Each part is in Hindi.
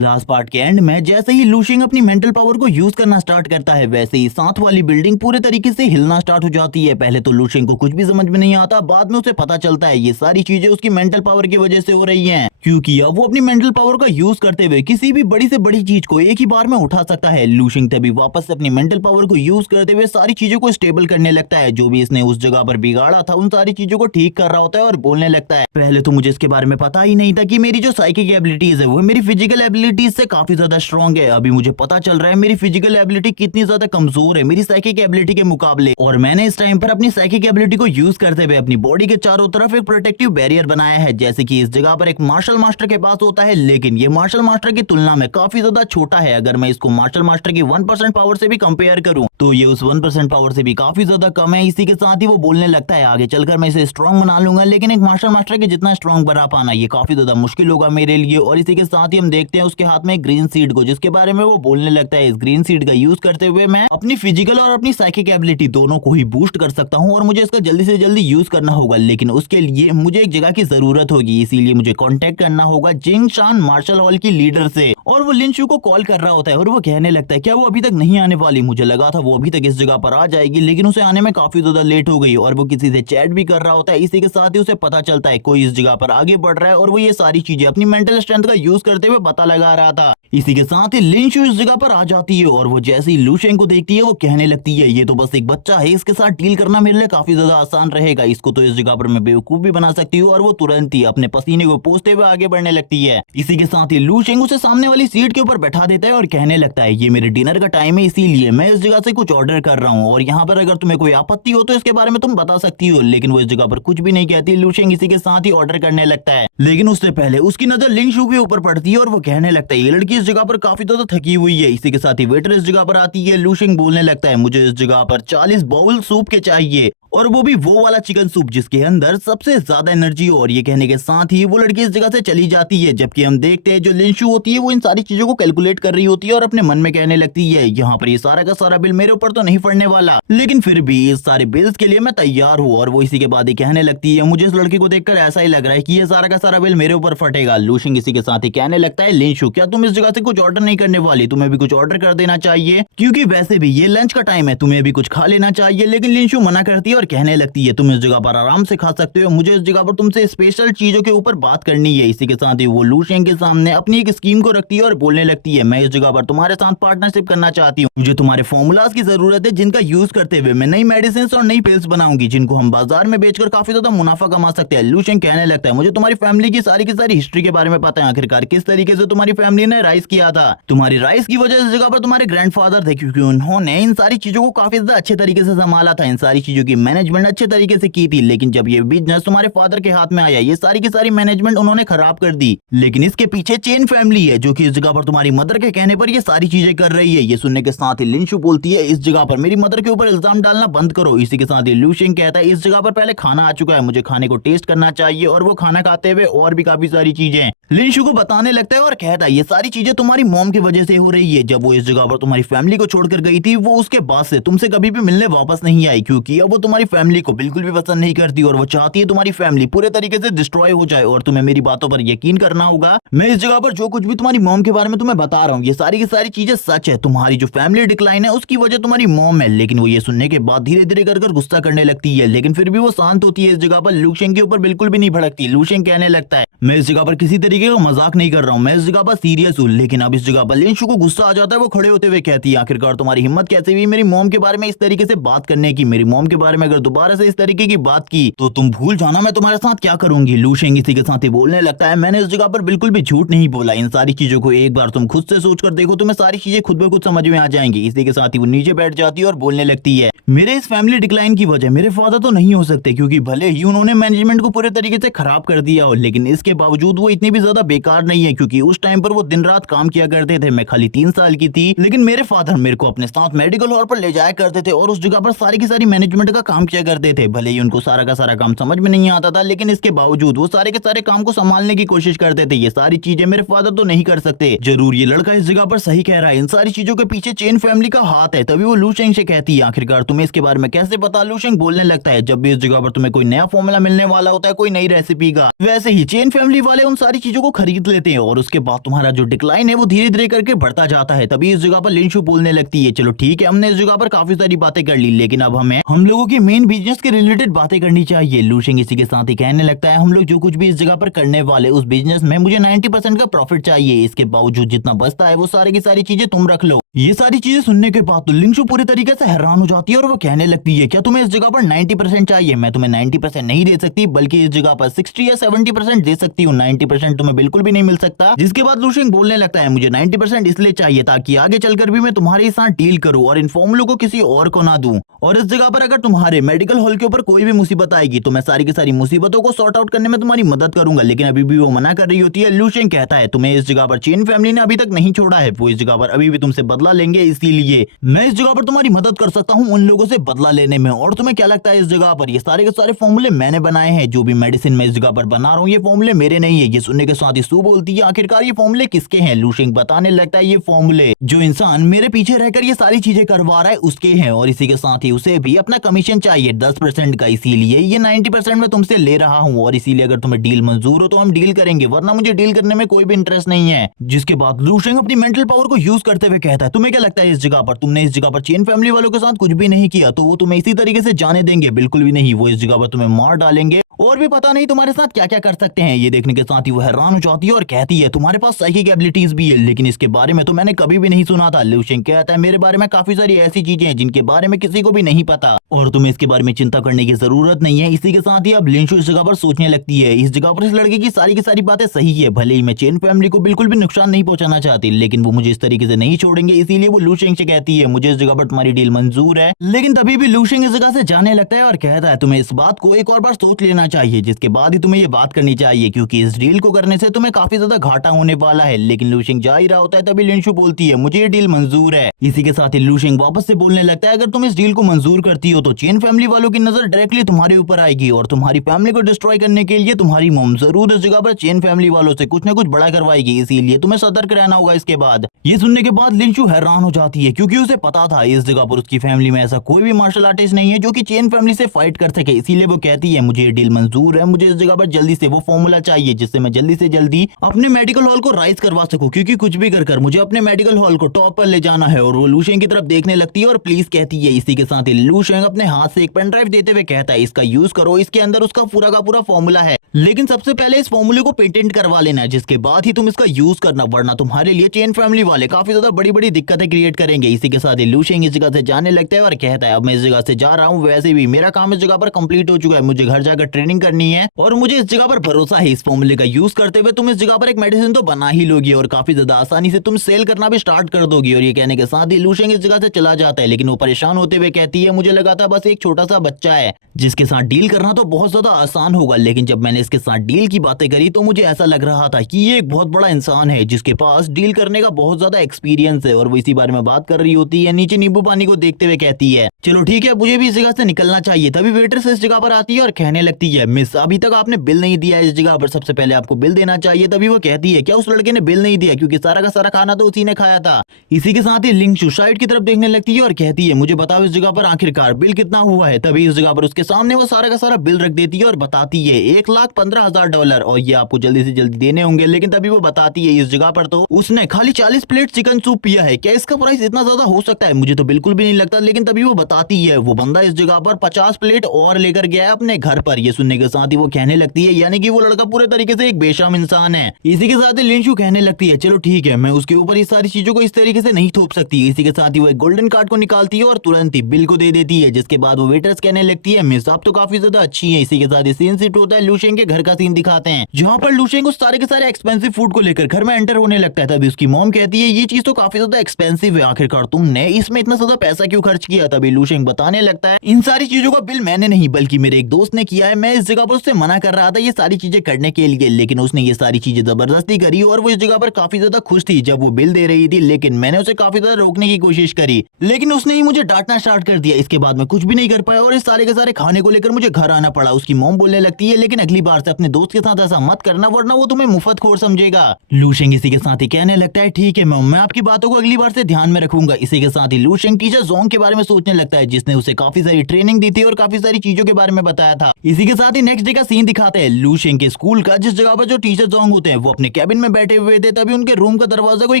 लास्ट पार्ट के एंड में जैसे ही लूशिंग अपनी मेंटल पावर को यूज करना स्टार्ट करता है, वैसे ही साथ वाली बिल्डिंग पूरे तरीके से हिलना स्टार्ट हो जाती है। पहले तो लूशिंग को कुछ भी समझ में नहीं आता, बाद में उसे पता चलता है ये सारी चीजें उसकी मेंटल पावर की वजह से हो रही हैं, क्योंकि अब वो अपनी मेंटल पावर का यूज करते हुए किसी भी बड़ी से बड़ी चीज को एक ही बार में उठा सकता है। लूशिंग तभी वापस से अपनी मेंटल पावर को यूज करते हुए सारी चीजों को स्टेबल करने लगता है। जो भी इसने उस जगह पर बिगाड़ा था उन सारी चीजों को ठीक कर रहा होता है और बोलने लगता है, पहले तो मुझे इसके बारे में पता ही नहीं था कि मेरी जो साइकिक एबिलिटीज है वो मेरी फिजिकल एबिलिटीज से काफी ज्यादा स्ट्रॉन्ग है। अभी मुझे पता चल रहा है मेरी फिजिकल एबिलिटी कितनी ज्यादा कमजोर है मेरी साइकिक एबिलिटी के मुकाबले, और मैंने इस टाइम पर अपनी साइकिक एबिलिटी को यूज करते हुए अपनी बॉडी के चारों तरफ एक प्रोटेक्टिव बैरियर बनाया है। जैसे कि इस जगह पर एक मार्शल मास्टर के पास होता है, लेकिन ये मार्शल मास्टर की तुलना में काफी ज्यादा छोटा है। अगर मैं इसको मार्शल मास्टर की 1% पावर से भी कंपेयर करूं तो ये उस 1% पावर से भी काफी ज्यादा कम है। इसी के साथ ही वो बोलने लगता है, आगे चलकर मैं इसे स्ट्रॉन्ग बना लूंगा, लेकिन एक मार्शल मास्टर के जितना स्ट्रॉन्ग बना पाना ये काफी ज्यादा मुश्किल होगा मेरे लिए। और इसी के साथ ही हम देखते हैं उसके हाथ में एक ग्रीन सीड को, जिसके बारे में वो बोलने लगता है, इस ग्रीन सीड का यूज करते हुए मैं अपनी फिजिकल और अपनी साइकिक एबिलिटी दोनों को ही बूस्ट कर सकता हूँ और मुझे इसका जल्दी से जल्दी यूज करना होगा। लेकिन उसके लिए मुझे एक जगह की जरूरत होगी, इसीलिए मुझे कांटेक्ट करना होगा जिंग शान मार्शल हॉल की लीडर से। और वो लिन शू को कॉल कर रहा होता है और वो कहने लगता है, क्या वो अभी तक नहीं आने वाली? मुझे लगा था वो अभी तक इस जगह पर आ जाएगी, लेकिन उसे आने में काफी ज्यादा लेट हो गई। और वो किसी से चैट भी कर रहा होता है। इसी के साथ ही उसे पता चलता है कोई इस जगह पर आगे बढ़ रहा है और वो ये सारी चीजें अपनी मेंटल स्ट्रेंथ का यूज करते हुए पता लगा रहा था। इसी के साथ ही लिन शू इस जगह पर आ जाती है और वो जैसे ही लूशेंग को देखती है वो कहने लगती है, ये तो बस एक बच्चा है, इसके साथ डील करना मेरे लिए काफी ज्यादा आसान रहेगा, इसको तो इस जगह पर मैं बेवकूफ भी बना सकती हूँ। और वो तुरंत ही अपने पसीने को पोंछते हुए आगे बढ़ने लगती है। इसी के साथ ही लूशेंग उसे सामने वाली सीट के ऊपर बैठा देता है और कहने लगता है, ये मेरे डिनर का टाइम है, इसीलिए मैं इस जगह से कुछ ऑर्डर कर रहा हूँ और यहाँ पर अगर तुम्हें कोई आपत्ति हो तो इसके बारे में तुम बता सकती हो। लेकिन वो इस जगह पर कुछ भी नहीं कहती। लूशेंग इसी के साथ ही ऑर्डर करने लगता है, लेकिन उससे पहले उसकी नजर लिन शू के ऊपर पड़ती है और वो कहने लगता है, ये लड़की इस जगह पर काफी ज्यादा थकी हुई है। इसी के साथ ही वेटर इस जगह पर आती है। लूशेंग बोलने लगता है, मुझे इस जगह पर 40 बाउल सूप के चाहिए, और वो भी वो वाला चिकन सूप जिसके अंदर सबसे ज्यादा एनर्जी हो। और ये कहने के साथ ही वो लड़की इस जगह से चली जाती है। जबकि हम देखते हैं जो लिन शू होती है वो इन सारी चीजों को कैलकुलेट कर रही होती है और अपने मन में कहने लगती है, यहाँ पर ये सारा का सारा बिल मेरे ऊपर तो नहीं पड़ने वाला, लेकिन फिर भी इस सारे बिल्स के लिए मैं तैयार हूँ। और वो इसी के बाद ही कहने लगती है, मुझे इस लड़की को देखकर ऐसा ही लग रहा है कि ये सारा का सारा बिल मेरे ऊपर फटेगा। लूशिंग इसी के साथ ही कहने लगता है, लिन शू क्या तुम इस जगह से कुछ ऑर्डर नहीं करने वाली? तुम्हें भी कुछ ऑर्डर कर देना चाहिए, क्योंकि वैसे भी ये लंच का टाइम है, तुम्हें भी कुछ खा लेना चाहिए। लेकिन लिन शू मना करती है और कहने लगती है, तुम इस जगह पर आराम से खा सकते हो, मुझे इस जगह पर तुमसे स्पेशल चीजों के ऊपर बात करनी है। इसी के साथ ही वो लूशिंग के सामने अपनी एक स्कीम को रखती है और बोलने लगती है, मैं इस जगह पर तुम्हारे साथ पार्टनरशिप करना चाहती हूँ, मुझे तुम्हारे फॉर्मूलाज की जरूरत है जिनका यूज करते हुए मैं नई मेडिसिन और नई पिल्स बनाऊंगी जिनको हम बाजार में बेचकर काफी ज्यादा मुनाफा कमा सकते हैं। लूशिंग कहने लगता है, मुझे तुम्हारी फैमिली की सारी हिस्ट्री के बारे में पता है, आखिरकार किस तरीके से तुम्हारी फैमिली ने राइज किया था। तुम्हारी राइज की वजह इस जगह पर तुम्हारे ग्रैंडफादर थे, क्योंकि उन्होंने इन सारी चीजों को काफी ज्यादा अच्छे तरीके से संभाला था, इन सारी चीजों की मैनेजमेंट अच्छे तरीके से की थी। लेकिन जब ये बिजनेस तुम्हारे फादर के हाथ में आया, ये सारी की सारी मैनेजमेंट उन्होंने खराब कर दी। लेकिन इसके पीछे चेन फैमिली है जो कि इस जगह पर तुम्हारी मदर के कहने पर ये सारी चीजें कर रही है। ये सुनने के साथ ही लिन शू बोलती है, इस जगह पर मेरी मदर के ऊपर इल्जाम डालना बंद करो। इसी के साथ ही लूशिंग कहता है, इस जगह पर पहले खाना आ चुका है, मुझे खाने को टेस्ट करना चाहिए। और वो खाना खाते हुए और भी काफी सारी चीजें लिन शू को बताने लगता है और कहता है, ये सारी चीजें तुम्हारी मॉम की वजह से हो रही है। जब वो इस जगह पर तुम्हारी फैमिली को छोड़कर गई थी, वो उसके बाद से तुमसे कभी भी मिलने वापस नहीं आई, क्योंकि अब वो तुम्हारी फैमिली को बिल्कुल भी पसंद नहीं करती और वो चाहती है तुम्हारी फैमिली पूरे तरीके से डिस्ट्रॉय हो जाए। और तुम्हें मेरी बातों पर यकीन करना होगा, मैं इस जगह पर जो कुछ भी तुम्हारी मॉम के बारे में तुम्हें बता रहा हूँ ये सारी की सारी चीजें सच है। तुम्हारी जो फैमिली डिक्लाइन है उसकी वजह तुम्हारी मॉम है। लेकिन वो ये सुनने के बाद धीरे धीरे कर गुस्सा करने लगती है, लेकिन फिर भी वो शांत होती है। इस जगह पर लूशिंग के ऊपर बिल्कुल भी नहीं भड़कती। लूशिंग कहने लगता है, मैं इस जगह पर किसी तरीके का मजाक नहीं कर रहा हूँ, मैं इस जगह पर सीरियस हूँ। लेकिन अब इस जगह पर लिन शू को गुस्सा आ जाता है। वो खड़े होते हुए कहती है, आखिरकार तुम्हारी हिम्मत कैसे हुई मेरी मॉम के बारे में इस तरीके से बात करने की? मेरी मॉम के बारे में अगर दोबारा से इस तरीके की बात की तो तुम भूल जाना मैं तुम्हारे साथ क्या करूंगी। लूशिंग इसी के साथ ही बोलने लगता है, मैंने इस जगह पर बिल्कुल भी झूठ नहीं बोला, इन सारी चीजों को एक बार तुम खुद से सोच कर देखो, तुम्हें सारी चीजें खुद ब खुद समझ में आ जाएंगी। इसी के साथ ही वो नीचे बैठ जाती है और बोलने लगती है, मेरे इस फैमिली डिक्लाइन की वजह मेरे फादर तो नहीं हो सकते, क्योंकि भले ही उन्होंने मैनेजमेंट को पूरे तरीके से खराब कर दिया हो, लेकिन इसके बावजूद वो इतनी भी ज्यादा बेकार नहीं है, क्योंकि उस टाइम पर वो दिन रात काम किया करते थे। मैं खाली 3 साल की थी, लेकिन मेरे फादर मेरे को अपने साथ मेडिकल हॉल पर ले जाया करते थे और उस जगह पर सारी की सारी मैनेजमेंट का काम किया करते थे। भले ही उनको सारा का सारा काम समझ में नहीं आता था, लेकिन इसके बावजूद वो सारे के सारे काम को संभालने की कोशिश करते थे। ये सारी चीजें मेरे फादर तो नहीं कर सकते। जरूर ये लड़का इस जगह पर सही कह रहा है, इन सारी चीजों के पीछे चेन फैमिली का हाथ है। तभी वो लूशिंग से कहती है, आखिरकार तुम तुम्हें इसके बारे में कैसे पता? लूशेंग बोलने लगता है, जब भी इस जगह पर तुम्हें कोई नया फॉर्मूला मिलने वाला होता है, कोई नई रेसिपी का, वैसे ही चेन फैमिली वाले उन सारी चीजों को खरीद लेते हैं और उसके बाद तुम्हारा जो डिक्लाइन है वो धीरे धीरे करके बढ़ता जाता है। तभी इस जगह पर लिंशु बोलने लगती है, चलो ठीक है, हमने इस जगह पर काफी सारी बातें कर ली, लेकिन अब हमें हम लोगों के मेन बिजनेस के रिलेटेड बातें करनी चाहिए। लूशेंग इसी के साथ ही कहने लगता है, हम लोग जो कुछ भी इस जगह पर करने वाले उस बिजनेस में मुझे 90% का प्रॉफिट चाहिए, इसके बावजूद जितना बचता है वो सारी की सारी चीजें तुम रख लो। ये सारी चीजें सुनने के बाद तो लिंशु पूरी तरीके से हैरान हो जाती है और वो कहने लगती है, क्या तुम्हें इस जगह पर 90% चाहिए? मैं तुम्हें 90% नहीं दे सकती, बल्कि इस जगह पर 60 या 70% दे सकती हूँ, 90% तुम्हें बिल्कुल भी नहीं मिल सकता। जिसके बाद लूशेंग बोलने लगता है, मुझे 90% इसलिए चाहिए ताकि आगे चलकर भी मैं तुम्हारे साथ डील करूं और इन फॉर्मूलों को किसी और को ना दूं। और इस जगह पर अगर तुम्हारे मेडिकल हॉल के ऊपर कोई भी मुसीबत आएगी तो मैं सारी की सारी मुसीबतों को सॉर्ट आउट करने में तुम्हारी मदद करूंगा। लेकिन अभी भी वो मना कर रही होती है। लूशेंग कहता है, तुम्हें इस जगह पर चेन फैमिली ने अभी तक नहीं छोड़ा है, वो इस जगह पर अभी भी तुमसे बदला लेंगे, इसीलिए मैं इस जगह पर तुम्हारी मदद कर सकता हूँ उन लोगों से बदला लेने में। और तुम्हें क्या लगता है, इस जगह पर ये सारे के सारे फॉर्मूले मैंने बनाए हैं, जो भी मेडिसिन मैं इस जगह पर बना रहा हूँ ये फॉर्मूले मेरे नहीं है। ये सुनने के साथ ही सू बोलती है, आखिरकार ये फॉर्मूले किसके हैं? लूशेंग बताने लगता है, ये फॉर्मूले जो इंसान मेरे पीछे रहकर ये सारी चीजें करवा रहा है उसके हैं, और इसी के साथ ही उसे भी अपना कमीशन चाहिए 10% का, इसीलिए ये 90% में तुमसे ले रहा हूँ। और इसीलिए अगर तुम्हें डील मंजूर हो तो हम डील करेंगे, वरना मुझे डील करने में कोई भी इंटरेस्ट नहीं है। जिसके बाद लूशेंग अपनी मेंटल पावर को यूज करते हुए कहता है, तुम्हें क्या लगता है इस जगह पर तुमने इस जगह पर चेन फैमिली वालों के साथ कुछ भी नहीं किया तो वो तुम्हें इसी तरीके से जाने देंगे? बिल्कुल भी नहीं, वो इस जगह पर तुम्हें मार डालेंगे और भी पता नहीं तुम्हारे साथ क्या क्या कर सकते हैं। ये देखने के साथ ही वो हैरान हो जाती है और कहती है, तुम्हारे पास साइकिक एबिलिटीज भी है, लेकिन इसके बारे में तो मैंने कभी भी नहीं सुना था। लूशेंग कहता है, मेरे बारे में काफी सारी ऐसी चीजें हैं जिनके बारे में किसी को भी नहीं पता और तुम्हें इसके बारे में चिंता करने की जरूरत नहीं है। इसी के साथ ही अब लिंशु इस जगह पर सोचने लगती है, इस जगह पर इस लड़के की सारी बातें सही है, भले ही मैं चेन फैमिली को बिल्कुल भी नुकसान नहीं पहुंचाना चाहती, लेकिन वो मुझे इस तरीके से नहीं छोड़ेंगे। इसीलिए वो लूशेंग से कहती है, मुझे इस जगह पर तुम्हारी डील मंजूर है। लेकिन तभी भी लूशेंग इस जगह से जाने लगता है और कहता है, तुम्हें इस बात को एक और बार सोच लेना चाहिए, जिसके बाद ही तुम्हें ये बात करनी चाहिए, क्योंकि इस डील को करने से तुम्हें काफी ज्यादा घाटा होने वाला है। लेकिन लूशेंग जा ही रहा होता है, तभी लिंशु बोलती है, मुझे ये डील मंजूर है। इसी के साथ ही लूशेंग वापस से बोलने लगता है, अगर तुम इस डील को मंजूर करती हो तो चेन फैमिली वालों की नजर डायरेक्टली तुम्हारे ऊपर आएगी और तुम्हारी फैमिली को डिस्ट्रॉय करने के लिए तुम्हारी मॉम जरूर इस जगह पर चेन फैमिली वालों से कुछ न कुछ बड़ा करवाएगी, इसीलिए तुम्हें सतर्क रहना होगा। इसके बाद ये सुनने के बाद लिंशु हैरान हो जाती है, क्योंकि उसे पता था इस जगह पर उसकी फैमिली में ऐसा कोई भी मार्शल आर्टिस्ट नहीं है जो कि चेन फैमिली से फाइट कर सके। इसीलिए वो कहती है, मुझे ये डील मंजूर है, मुझे इस जगह पर जल्दी से वो फॉर्मूला चाहिए जिससे मैं जल्दी से जल्दी अपने मेडिकल हॉल को राइज करवा सकूं, क्योंकि कुछ भी कर मुझे अपने मेडिकल हॉल को टॉप पर ले जाना है। और वो लूशेंग की तरफ देखने लगती है और प्लीज कहती है। इसी के साथ ही लूशेंग अपने हाथ से एक पेन ड्राइव देते हुए कहता है, इसका यूज करो, इसके अंदर उसका पूरा का पूरा फॉर्मूला है, लेकिन सबसे पहले इस फॉर्मूले को पेटेंट करवा लेना, जिसके बाद ही तुम इसका यूज करना, वरना तुम्हारे लिए चेन फैमिली वाले काफी ज्यादा बड़ी बड़ी दिक्कतें क्रिएट करेंगे। इसी के साथ ही लूशेंग इस जगह से जाने लगता है और कहता है, अब मैं इस जगह से जा रहा हूँ, वैसे भी मेरा काम इस जगह पर कंप्लीट हो चुका है, मुझे घर जाकर ट्रेनिंग करनी है और मुझे इस जगह पर भरोसा है इस फॉर्मूले का यूज करते हुए तुम इस जगह पर एक मेडिसिन तो बना ही लोगी और काफी ज्यादा आसानी से तुम सेल करना भी स्टार्ट कर दोगी। और ये कहने के साथ ही लूशेंग इस जगह से चला जाता है, लेकिन वो परेशान होते हुए कहती है, मुझे लगा था बस एक छोटा सा बच्चा है जिसके साथ डील करना तो बहुत ज्यादा आसान होगा, लेकिन जब मैंने इसके साथ डील की बातें करी तो मुझे ऐसा लग रहा था कि ये एक बहुत बड़ा इंसान है जिसके पास डील करने का बहुत ज्यादा एक्सपीरियंस है। और वो इसी बारे में बात कर रही होती है, नीचे नींबू पानी को देखते हुए कहती है, चलो ठीक है, मुझे भी इस जगह से निकलना चाहिए। तभी वेटरेस इस जगह पर आती है और कहने लगती है, मिस अभी तक आपने बिल नहीं दिया इस जगह पर, सबसे पहले आपको बिल देना चाहिए। तभी वो कहती है, क्या उस लड़के ने बिल नहीं दिया, क्योंकि सारा का सारा खाना तो उसी ने खाया था। इसी के साथ ही लिंशु साइड की तरफ देखने लगती है और कहती है, मुझे बताओ इस जगह पर आखिरकार बिल कितना हुआ है। तभी इस जगह पर उसके सामने वो सारा का सारा बिल रख देती है और बताती है $1,15,000 और ये आपको जल्दी से जल्दी देने होंगे। लेकिन तभी वो बताती है, इस जगह पर तो उसने खाली 40 प्लेट चिकन सूप पिया है, क्या इसका प्राइस इतना ज्यादा हो सकता है? मुझे तो बिल्कुल भी नहीं लगता। लेकिन तभी वो बताती है, वो बंदा इस जगह पर 50 प्लेट और लेकर गया है अपने घर पर। ये सुनने के साथ ही वो कहने लगती है, यानी कि वो लड़का पूरे तरीके से एक बेशर्म इंसान है। इसी के साथ ही लिंशु कहने लगती है, चलो ठीक है, मैं उसके ऊपर इस सारी चीजों को इस तरीके से नहीं थोप सकती। इसी के साथ ही वो एक गोल्डन कार्ड को निकालती है और तुरंत ही बिल को दे देती है, जिसके बाद वो वेटर्स कहने लगती है, मिस आप तो काफी ज्यादा अच्छी है। इसी के साथ ही सीन शिफ्ट होता है, लूशेंग के घर का सीन दिखाते हैं, जहाँ पर लूशेंग उस सारे के सारे एक्सपेंसिव फूड को लेकर घर में एंटर होने लगता है। तभी उसकी मॉम कहती है, ये चीज तो काफी ज्यादा एक्सपेंसिव है, आखिरकार तुमने इसमें इतना ज्यादा पैसा क्यों खर्च किया? तभी लूशेंग बताने लगता है, इन सारी चीजों का बिल मैंने नहीं बल्कि मेरे एक दोस्त ने किया है, मैं मैं इस जगह पर उससे मना कर रहा था ये सारी चीजें करने के लिए, लेकिन उसने ये सारी चीजें जबरदस्ती करी और वो इस जगह पर काफी ज्यादा खुश थी जब वो बिल दे रही थी। लेकिन मैंने उसे काफी ज्यादा रोकने की कोशिश करी, लेकिन उसने ही मुझे डांटना स्टार्ट कर दिया। इसके बाद मैं कुछ भी नहीं कर पाया और इस सारे के सारे खाने को लेकर मुझे घर आना पड़ा। उसकी मॉम बोलने लगती है लेकिन अगली बार से अपने दोस्त के साथ ऐसा मत करना वरना वो तुम्हें मुफ्तखोर समझेगा। लूशेंग इसी के साथ ही कहने लगता है ठीक है मॉम, मैं आपकी बातों को अगली बार से ध्यान में रखूंगा। इसी के साथ ही लूशेंग टीचर जोंग के बारे में सोचने लगता है जिसने उसे काफी सारी ट्रेनिंग दी थी और काफी सारी चीजों के बारे में बताया था। इसी के साथ ही नेक्स्ट डे का सीन दिखाते हैं लूशेंग के स्कूल का, जिस जगह पर जो टीचर जोंग होते हैं वो अपने कैबिन में बैठे हुए थे। तभी उनके रूम का दरवाजा कोई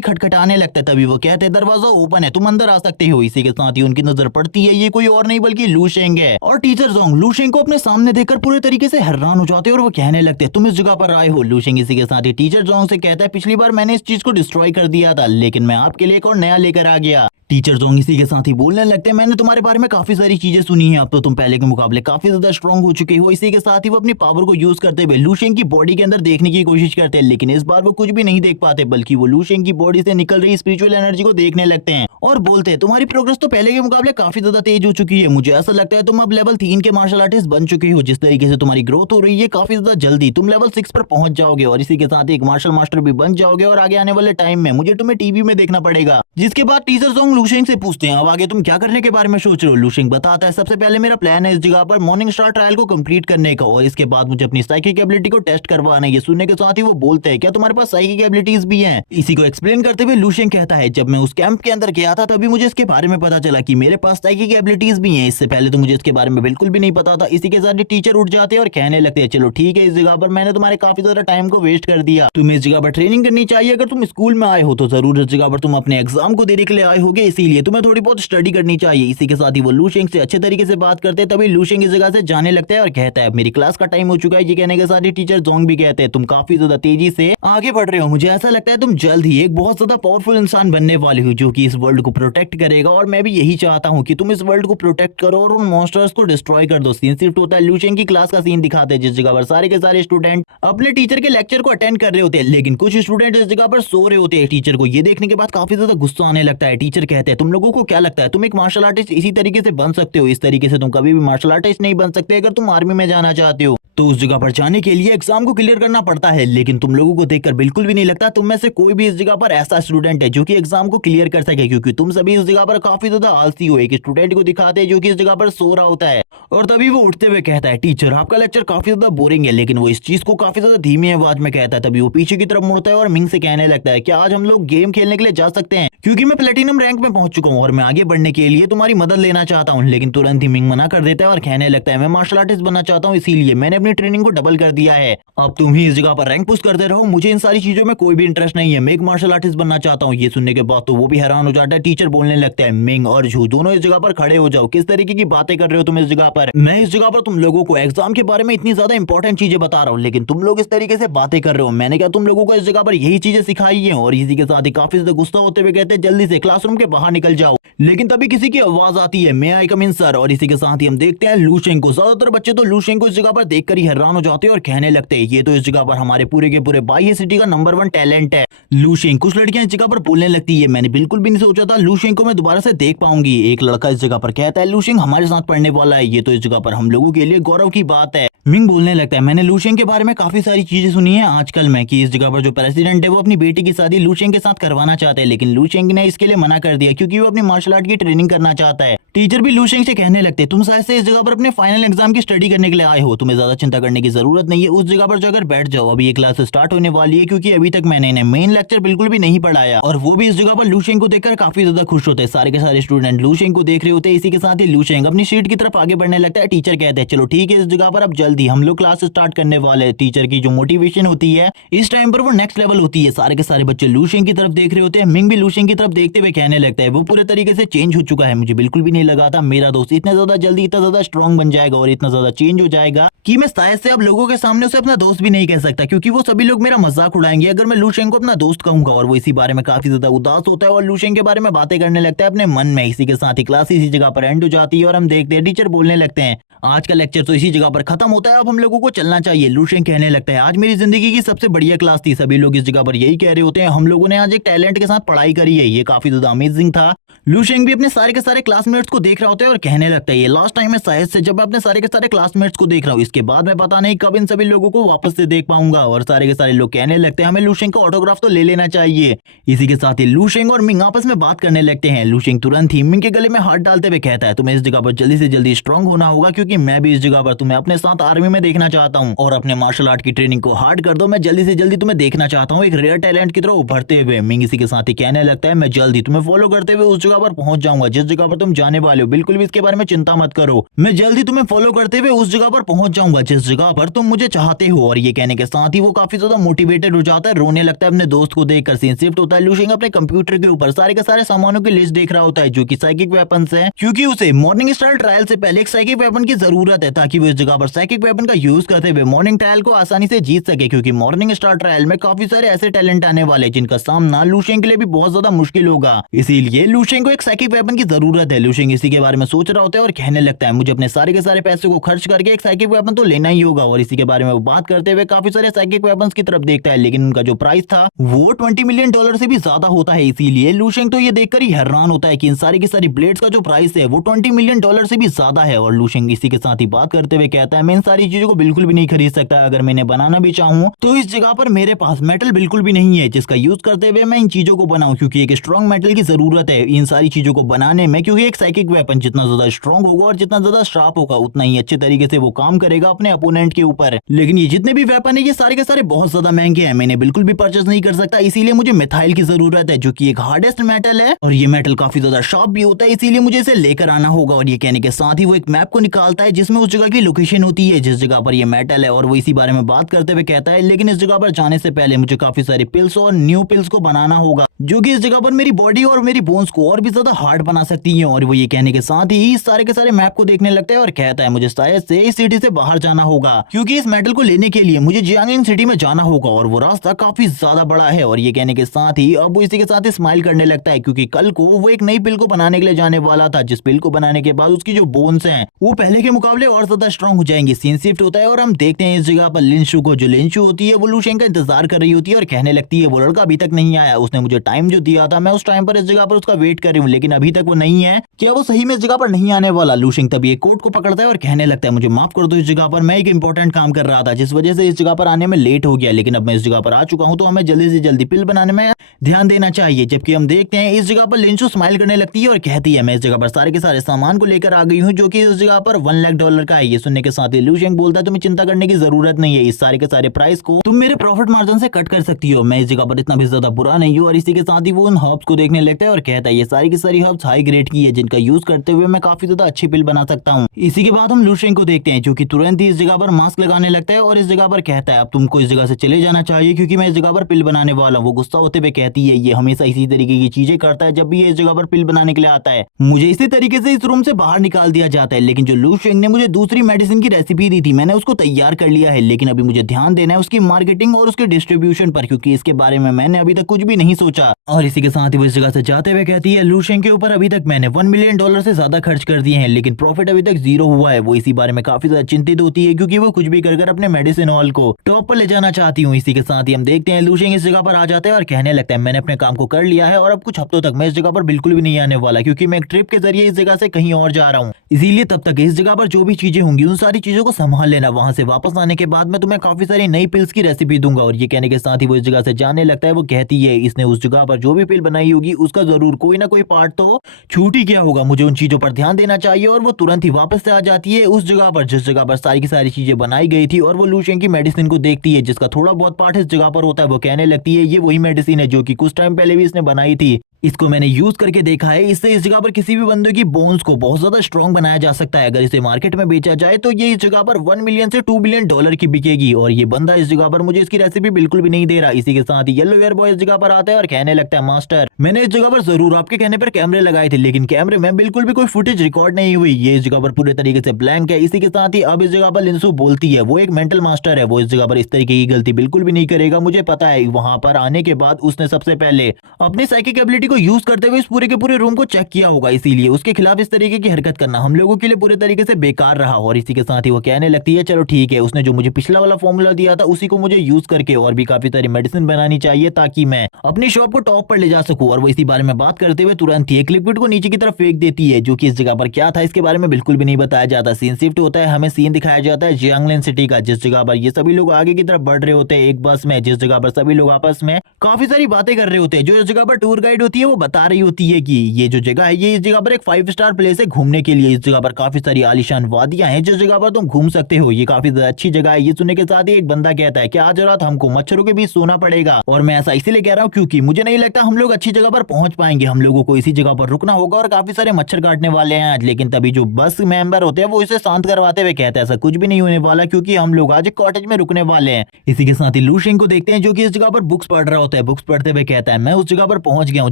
खटखटाने लगता है। तभी वो कहते हैं दरवाजा ओपन है, तुम अंदर आ सकते हो। इसी के साथ ही उनकी नजर पड़ती है ये कोई और नहीं बल्कि लूशेंग है और टीचर जोंग लूशेंग को अपने सामने देखकर पूरे तरीके से हैरान हो जाते हैं और वो कहने लगते हैं तुम इस जगह पर आए हो। लूशेंग इसी के साथ ही टीचर जोंग से कहता है पिछली बार मैंने इस चीज को डिस्ट्रॉय कर दिया था लेकिन मैं आपके लिए एक और नया लेकर आ गया। टीचर जोंग इसी के साथ ही बोलने लगते हैं मैंने तुम्हारे बारे में काफी सारी चीजें सुनी है, अब तो तुम पहले के मुकाबले काफी ज्यादा स्ट्रांग हो चुके हो। इसी के साथ ही वो अपनी पावर को यूज करते हुए लूशेंग की बॉडी के अंदर देखने की कोशिश करते हैं, लेकिन इस बार वो कुछ भी नहीं देख पाते बल्कि वो लूशेंग की बॉडी से निकल रही स्पिरिचुअल एनर्जी को देखने लगते हैं और बोलते हैं तुम्हारी प्रोग्रेस तो पहले के मुकाबले काफी ज्यादा तेज हो चुकी है। मुझे ऐसा लगता है तुम अब लेवल 3 के मार्शल आर्टिस्ट बन चुके हो। जिस तरीके से तुम्हारी ग्रोथ हो रही है काफी ज्यादा जल्दी तुम लेवल 6 पर पहुंच जाओगे और इसी के साथ ही एक मार्शल मास्टर भी बन जाओगे और आगे आने वाले टाइम में मुझे तुम्हें टीवी में देखना पड़ेगा। जिसके बाद टीचर जोंग लूशेंग से पूछते हैं अब आगे तुम क्या करने के बारे में सोच रहे हो। लूशेंग बताता है सबसे पहले मेरा प्लान है इस जगह पर मॉर्निंग स्टार ट्रायल को कंप्लीट करने का और इसके बाद मुझे अपनी साइकिक एबिलिटी को टेस्ट करवाना है। ये सुनने के साथ ही वो बोलते हैं क्या तुम्हारे पास साइकिक एबिलिटीज भी हैं। इसी को एक्सप्लेन करते हुए लूशेंग कहता है जब मैं उस कैंप के अंदर गया था तभी मुझे इसके बारे में पता चला कि मेरे पास साइकिक एबिलिटीज भी हैं। इससे पहले तो मुझे इसके बारे में बिल्कुल भी नहीं पता था। इसी के साथ टीचर उठ जाते हैं और कहने लगते हैं चलो ठीक है इस जगह पर मैंने तुम्हारे काफी ज्यादा टाइम को वेस्ट कर दिया, तुम्हें इस जगह पर ट्रेनिंग करनी चाहिए। अगर तुम स्कूल में आए हो तो जरूर इस जगह पर तुम अपने एग्जाम को देने के लिए आए होगे, इसीलिए तुम्हें थोड़ी बहुत स्टडी करनी चाहिए। इसी के साथ ही वो लूशेंग से अच्छे तरीके से बात करते हैं। तभी लूशेंग इस जगह से जाने लगता है और कहता है मेरी क्लास का टाइम हो चुका है। ये कहने के साथ ही टीचर जोंग भी कहते हैं तुम काफी ज्यादा तेजी से आगे बढ़ रहे हो, मुझे ऐसा लगता है तुम जल्द ही एक बहुत ज्यादा पावरफुल इंसान बनने वाले हो जो कि इस वर्ल्ड को प्रोटेक्ट करेगा और मैं भी यही चाहता हूँ कि तुम इस वर्ल्ड को प्रोटेक्ट करो और उन मॉन्स्टर्स को डिस्ट्रॉय कर दो। सीन शिफ्ट होता है लूशेंग की क्लास का सीन दिखाते हैं जिस जगह पर सारे के सारे स्टूडेंट अपने टीचर के लेक्चर को अटेंड कर रहे होते हैं, लेकिन कुछ स्टूडेंट इस जगह पर सो रहे होते हैं। टीचर को ये देखने के बाद काफी ज्यादा गुस्सा आने लगता है। टीचर कहते हैं तुम लोगों को क्या लगता है तुम एक मार्शल आर्टिस्ट इसी तरीके से बन सकते हो? इस तरीके से तुम कभी भी मार्शल आर्टिस्ट नहीं बन सकते। अगर तुम आर्मी में जाना चाहते हो तो उस जगह पर जाने के लिए एग्जाम को क्लियर करना पड़ता है, लेकिन तुम लोगों को देखकर बिल्कुल भी नहीं लगता तुम में से कोई भी इस जगह पर ऐसा स्टूडेंट है जो कि एग्जाम को क्लियर कर सके, क्योंकि तुम सभी इस जगह पर काफी ज्यादा आलसी हो। एक स्टूडेंट को दिखाते हैं जो कि इस जगह पर सो रहा होता है और तभी वो उठते हुए कहता है टीचर आपका लेक्चर काफी ज्यादा बोरिंग है, लेकिन वो इस चीज को काफी ज्यादा धीमी आवाज में कहता है। तभी वो पीछे की तरफ मुड़ता है और मिंग से कहने लगता है क्या आज हम लोग गेम खेलने के लिए जा सकते हैं, क्योंकि मैं प्लेटिनम रैंक में पहुंच चुका हूं और मैं आगे बढ़ने के लिए तुम्हारी मदद लेना चाहता हूं। लेकिन तुरंत ही मिंग मना कर देता है और कहने लगता है मैं मार्शल आर्टिस्ट बनना चाहता हूं, इसीलिए मैंने अपनी ट्रेनिंग को डबल कर दिया है। अब तुम ही इस जगह पर रैंक पुश करते रहो, मुझे इन सारी चीजों में कोई भी इंटरेस्ट नहीं है, मैं एक मार्शल आर्टिस्ट बनना चाहता हूँ। ये सुनने के बाद तो वो भी हैरान हो जाता है। टीचर बोलने लगता है मिंग और झू दोनों इस जगह पर खड़े हो जाओ, किस तरीके की बातें कर रहे हो तुम इस जगह पर? मैं इस जगह पर तुम लोगों को एग्जाम के बारे में इतनी ज्यादा इंपॉर्टेंट चीजें बता रहा हूँ, लेकिन तुम लोग इस तरीके से बातें कर रहे हो। मैंने क्या तुम लोगों को इस जगह पर यही चीजें सिखाई है? और इसी के साथ ही काफी ज्यादा गुस्सा होते हुए कहते हैं जल्दी से क्लासरूम के बाहर निकल जाओ। लेकिन तभी किसी की आवाज आती है मे आई कम इन सर, और इसी के साथ ही हम देखते हैं लूशेंग को। ज्यादातर बच्चे तो लूशेंग को इस जगह पर देखकर ही हैरान हो जाते हैं और कहने लगते हैं ये तो इस जगह पर हमारे पूरे के पूरे बाह्य सिटी का नंबर 1 टैलेंट है लूशेंग। कुछ लड़कियां इस जगह पर बोलने लगती है मैंने बिल्कुल भी नहीं सोचा था लूशेंग को मैं दोबारा से देख पाऊंगी। एक लड़का इस जगह पर कहता है लूशेंग हमारे साथ पढ़ने वाला है, ये तो इस जगह पर हम लोगों के लिए गौरव की बात है। मिंग बोलने लगता है मैंने लूशेंग के बारे में काफी सारी चीजें सुनी है आजकल में कि इस जगह पर जो प्रेसिडेंट है वो अपनी बेटी की शादी लूशेंग के साथ करवाना चाहते हैं, लेकिन लूशेंग ने इसके लिए मना कर दिया क्योंकि वो अपनी मार्शल आर्ट की ट्रेनिंग करना चाहता है। टीचर भी लूशेंग से कहने लगते तुम शायद से इस जगह पर अपने फाइनल एग्जाम की स्टडी करने के लिए आए हो, तुम्हें ज्यादा चिंता करने की जरूरत नहीं है, उस जगह पर जाकर बैठ जाओ। अभी ये क्लास स्टार्ट होने वाली है क्योंकि अभी तक मैंने इन्हें मेन लेक्चर बिल्कुल भी नहीं पढ़ाया। और वो भी इस जगह पर लूशेंग को देखकर काफी ज्यादा खुश होते हैं। सारे के सारे स्टूडेंट लूशेंग को देख रहे होते हैं। इसी के साथ ही लूशेंग अपनी सीट की तरफ आगे बढ़ने लगता है। टीचर कहते हैं चलो ठीक है इस जगह पर अब जल्दी हम लोग क्लास स्टार्ट करने वाले हैं। टीचर की जो मोटिवेशन होती है इस टाइम पर वो नेक्स्ट लेवल होती है। सारे के सारे बच्चे लूशेंग की तरफ देख रहे होते हैं। मिंग भी लूशेंग की तरफ देखते हुए कहने लगता है वो पूरे तरीके से चेंज हो चुका है, मुझे बिल्कुल भी नहीं लगा था मेरा दोस्त इतना ज्यादा जल्दी इतना ज्यादा स्ट्रॉन्ग बन जाएगा और इतना ज्यादा चेंज हो जाएगा कि मैं शायद से अब लोगों के सामने उसे अपना दोस्त भी नहीं कह सकता, क्योंकि वो सभी लोग मेरा मजाक उड़ाएंगे अगर मैं लूशेंग को अपना दोस्त कहूंगा। और वो इसी बारे में काफी ज्यादा उदास होता है और लूशेंग के बारे में बातें करने लगता है अपने मन में। इसी के साथ ही क्लास इसी जगह पर एंड हो जाती है और हम देखते हैं टीचर बोलने लगते हैं आज का लेक्चर तो इसी जगह पर खत्म होता है, अब हम लोगों को चलना चाहिए। लूशेंग कहने लगता है, आज मेरी जिंदगी की सबसे बढ़िया क्लास थी। सभी लोग इस जगह पर यही कह रहे होते हैं। हम लोगों ने आज एक टैलेंट के साथ पढ़ाई करी है, ये काफी ज्यादा अमेजिंग था। लूशेंग भी अपने सारे के सारे क्लासमेट्स को देख रहा होता है और कहने लगता है, ये लास्ट टाइम है शायद से जब मैं अपने सारे के सारे क्लासमेट्स को देख रहा हूँ। इसके बाद मैं पता नहीं कब इन सभी लोगों को वापस से देख पाऊंगा। और सारे के सारे लोग कहने लगते हैं, हमें लूशेंग का ऑटोग्राफ तो ले लेना चाहिए। इसी के साथ ही लूशेंग और मिंग आपस में बात करने लगते हैं। लूशेंग तुरंत ही मिंग के गले में हाथ डालते हुए कहता है, तुम्हें इस जगह पर जल्दी से जल्दी स्ट्रांग होना होगा, क्योंकि मैं भी इस जगह पर तुम्हें अपने साथ आर्मी में देखना चाहता हूँ। और अपने मार्शल आर्ट की ट्रेनिंग को हार्ड कर दो, मैं जल्दी से जल्दी तुम्हें देखना चाहता हूँ एक रेयर टैलेंट की तरह उभरते हुए। मिंग इसी के साथ ही कहने लगता है, मैं जल्दी तुम्हें फॉलो करते हुए उस जगह पर पहुंच जाऊंगा जिस जगह पर तुम जाने वाले हो। बिल्कुल भी इसके बारे में चिंता मत करो, मैं जल्दी तुम्हें फॉलो करते हुए उस जगह पर पहुंच जाऊंगा जिस जगह पर तुम मुझे चाहते हो। और ये कहने के साथ ही वो काफी ज्यादा मोटिवेटेड हो जाता है, रोने लगता है अपने दोस्त को देखकर। सीन शिफ्ट होता है, लूशेंग अपने कंप्यूटर के ऊपर सारे के सारे सामानों की लिस्ट देख रहा होता है जो कि साइकिक वेपन्स है, क्योंकि उसे मॉर्निंग स्टार ट्रायल से पहले एक साइकिक वेपन की जरूरत है ताकि वो इस जगह पर साइकिक वेपन का यूज करते हुए मॉर्निंग ट्रायल को आसानी से जीत सके। क्योंकि मॉर्निंग स्टार ट्रायल में काफी सारे ऐसे टैलेंट आने वाले जिनका सामना लूशेंग के लिए भी बहुत ज्यादा मुश्किल होगा, इसीलिए लूशेंग को एक साइकिक वेपन की जरूरत है। लूशेंग इसी के बारे में सोच रहा होता है और कहने लगता है, मुझे अपने सारे के सारे पैसे को खर्च करके एक साइकिक वेपन तो लेना ही होगा। और इसी के बारे में वो बात करते हुए काफी सारे साइकिक वेपन्स की तरफ देखता है, लेकिन उनका जो प्राइस था वो $20 मिलियन से भी ज्यादा होता है। इसीलिए लूशेंग तो ये देखकर ही हैरान होता है कि इन सारी की सारी ब्लेड्स का जो प्राइस है वो $20 मिलियन से भी ज्यादा है। और लूशेंग इसी के साथ ही बात करते हुए कहता है, मैं इन सारी चीजों को बिल्कुल भी नहीं खरीद सकता। अगर मैंने बनाना भी चाहूँ तो इस जगह पर मेरे पास मेटल बिल्कुल भी नहीं है जिसका यूज करते हुए मैं इन चीजों को बनाऊं, क्योंकि एक स्ट्रॉन्ग मेटल की जरूरत है इन सारी चीजों को बनाने में। क्योंकि एक साइकिक वेपन जितना ज्यादा स्ट्रॉन्ग होगा और जितना ज्यादा शार्प होगा उतना ही अच्छे तरीके से वो काम करेगा अपने अपोनेंट के ऊपर। लेकिन ये जितने भी वेपन है ये सारे के सारे बहुत ज्यादा महंगे हैं, मैंने बिल्कुल भी परचेस नहीं कर सकता। इसीलिए मुझे मिथाइल की जरूरत है जो कि एक हार्डेस्ट मेटल है और ये मेटल काफी ज्यादा शार्प भी होता है, इसीलिए मुझे इसे लेकर आना होगा। और ये कहने के साथ ही वो एक मैप को निकालता है जिसमें उस जगह की लोकेशन होती है जिस जगह पर ये मेटल है। और वो इसी बारे में बात करते हुए कहता है, लेकिन इस जगह पर जाने से पहले मुझे काफी सारे पिल्स और न्यू पिल्स को बनाना होगा जो कि इस जगह पर मेरी बॉडी और मेरी बोन्स को और भी ज्यादा हार्ड बना सकती है। और वो ये कहने के साथ ही इस सारे के सारे मैप को देखने लगता है और कहता है, मुझे शायद से इस सिटी से बाहर जाना होगा, क्योंकि इस मेटल को लेने के लिए मुझे जियांगिंग सिटी में जाना होगा और वो रास्ता काफी ज्यादा बड़ा है। और ये कहने के साथ ही अब वो इसी के साथ ही स्माइल करने लगता है, क्योंकि कल को वो एक नई पिल को बनाने के लिए जाने वाला था, जिस पिल को बनाने के बाद उसकी जो बोन्स हैं वो पहले के मुकाबले और ज्यादा स्ट्रांग हो जाएंगी। सीन शिफ्ट होता है और हम देखते हैं इस जगह पर लिंशु को, जो लिंशु होती है वो लूशेंग का इंतजार कर रही होती है और कहने लगती है, वो लड़का अभी तक नहीं आया, उसने मुझे टाइम जो दिया था मैं उस टाइम पर इस जगह पर उसका वेट कर रही हूँ, लेकिन अभी तक वो नहीं है। क्या वो सही में इस जगह पर नहीं आने वाला? लूशेंग तभी एक कोट को पकड़ता है और कहने लगता है, मुझे माफ कर दो, इस जगह पर मैं एक इंपॉर्टेंट काम कर रहा था जिस वजह से इस जगह पर आने में लेट हो गया, लेकिन अब मैं इस जगह पर आ चुका हूँ तो हमें जल्दी से जल्दी पिल बनाने में ध्यान देना चाहिए। जबकि हम देखते हैं इस जगह पर लिंशु स्माइल करने लगती है और कहती है, मैं इस जगह पर सारे के सारे सामान को लेकर आ गई हूँ जो कि इस जगह पर $1 लाख का है। ये सुनने के साथ ही लूशेंग बोलता है, तुम्हें चिंता करने की जरूरत नहीं है, इस सारे के सारे प्राइस को तुम मेरे प्रॉफिट मार्जिन से कट कर सकती हो, मैं इस जगह पर इतना भी ज्यादा बुरा नहीं हूँ। और इसी के साथ ही वो उन हर्ब्स को देखने लगता है और कहता है, ये सारी की सारी हर्ब्स हाई ग्रेड की है जिनका यूज करते हुए मैं काफी ज्यादा अच्छी पिल बना सकता हूँ। इसी के बाद हम लूशेंग को देखते हैं जो कि तुरंत ही इस जगह पर मास्क लगाने लगता है और इस जगह पर कहता है, अब तुमको इस जगह से चले जाना चाहिए क्योंकि मैं इस जगह पर पिल बनाने वाला हूँ। वो गुस्सा होते हुए कहती है, ये हमेशा इसी तरीके की चीजें करता है, जब भी ये इस जगह पर पिल बनाने के लिए आता है मुझे इसी तरीके से इस रूम से बाहर निकाल दिया जाता है। लेकिन जो लूशेंग ने मुझे दूसरी मेडिसिन की रेसिपी दी थी मैंने उसको तैयार कर लिया है, लेकिन अभी मुझे ध्यान देना है उसकी मार्केटिंग और उसके डिस्ट्रीब्यूशन पर, क्योंकि इसके बारे में मैंने अभी तक कुछ भी नहीं सोचा। और इसी के साथ ही वो इस जगह से जाते हुए कहती है, लूशेंग के ऊपर अभी तक मैंने $1 मिलियन से ज्यादा खर्च कर दिए हैं लेकिन प्रॉफिट अभी तक 0 हुआ है। वो इसी बारे में काफी ज्यादा चिंतित होती है क्योंकि वो कुछ भी कर अपने मेडिसिन हॉल को टॉप पर ले जाना चाहती हूँ। इसी के साथ ही हम देखते हैं लूशेंग इस जगह पर आ जाता है और कहने लगता है, मैंने अपने काम को कर लिया है और अब कुछ हफ्तों तक मैं इस जगह पर बिल्कुल भी नहीं आने वाला, क्योंकि मैं एक ट्रिप के जरिए इस जगह से कहीं और जा रहा हूँ। इसीलिए तब तक इस जगह पर जो भी चीजें होंगी उन सारी चीजों को संभाल लेना, वहां से वापस आने के बाद मैं तुम्हें काफी सारी नई पिल्स की रेसिपी दूंगा। और ये कहने के साथ ही वो इस जगह से जाने लगता है। वो कहती है, इसने उस जगह पर जो भी पिल बनाई होगी उसका जरूर कोई ना कोई पार्ट तो छूट ही गया होगा, मुझे उन चीजों पर ध्यान देना चाहिए। और वो तुरंत ही वापस से आ जाती है उस जगह पर जिस जगह पर सारी की सारी चीजें बनाई गई थी और वो लूशेंग की मेडिसिन को देखती है जिसका थोड़ा बहुत पार्ट इस जगह पर होता है। वो कहने लगती है, ये वही मेडिसिन है जो कि कुछ टाइम पहले भी इसने बनाई थी, इसको मैंने यूज करके देखा है, इससे इस जगह पर किसी भी बंदे की बोन्स को बहुत ज्यादा स्ट्रॉन्ग बनाया जा सकता है। अगर इसे मार्केट में बेचा जाए तो ये इस जगह पर $1 मिलियन से $2 बिलियन की बिकेगी। और ये बंदा इस जगह पर मुझे इसकी रेसिपी बिल्कुल भी नहीं दे रहा। इसी के साथ ही येलो हेयर बॉय इस जगह पर आता है और कहने लगता है, मास्टर मैंने इस जगह पर जरूर आपके कहने पर कैमरे लगाए थे लेकिन कैमरे में बिल्कुल भी कोई फुटेज रिकॉर्ड नहीं हुई, ये इस जगह पर पूरे तरीके से ब्लैंक है। इसी के साथ ही अब इस जगह पर लिंसु बोलती है, वो एक मेंटल मास्टर है, वो इस जगह पर इस तरीके की गलती बिल्कुल भी नहीं करेगा, मुझे पता है। वहां पर आने के बाद उसने सबसे पहले अपनी साइकिक एबिलिटी को यूज करते हुए इस पूरे के पूरे रूम को चेक किया होगा, इसीलिए उसके खिलाफ इस तरीके की हरकत करना हम लोगों के लिए पूरे तरीके से बेकार रहा। और इसी के साथ ही वो कहने लगती है चलो ठीक है, उसने जो मुझे पिछला वाला फॉर्मूला दिया था उसी को मुझे यूज करके और भी काफी सारी मेडिसिन बनानी चाहिए ताकि मैं अपनी शॉप को टॉप पर ले जा सकूं। और वो इसी बारे में बात करते हुए तुरंत ही एक लिक्विड को नीचे की तरफ फेंक देती है, जो कि इस जगह पर क्या था इसके बारे में बिल्कुल भी नहीं बताया जाता। सीन शिफ्ट होता है, हमें सीन दिखाया जाता है जियांगलिन सिटी का, जिस जगह पर ये सभी लोग आगे की तरफ बढ़ रहे होते हैं एक बस में, जिस जगह पर सभी लोग आपस में काफी सारी बातें कर रहे होते हैं। जो इस जगह पर टूर गाइड होती है वो बता रही होती है कि ये जो जगह है ये इस जगह पर एक 5 स्टार प्लेस है घूमने के लिए। इस जगह पर काफी सारी आलीशान वादियां हैं जिस जगह पर तुम घूम सकते हो, ये काफी ज्यादा अच्छी जगह है। ये सुनने के साथ ही एक बंदा कहता है कि आज रात हमको मच्छरों के बीच सोना पड़ेगा। और मैं ऐसा इसीलिए कह रहा हूँ क्योंकि मुझे नहीं लगता हम लोग अच्छी जगह पर पहुंच पाएंगे, हम लोगों को इसी जगह पर रुकना होगा और काफी सारे मच्छर काटने वाले हैं आज। लेकिन तभी जो बस मेंबर होते हैं वो इसे शांत करवाते हुए कहते हैं ऐसा कुछ भी नहीं होने वाला क्योंकि हम लोग आज एक कॉटेज में रुकने वाले हैं। इसी के साथ ही लूशिंग को देखते हैं जो कि इस जगह पर बुक्स पढ़ रहा होता है। बुक्स पढ़ते हुए कहता है मैं उस जगह पर पहुंच गया हूँ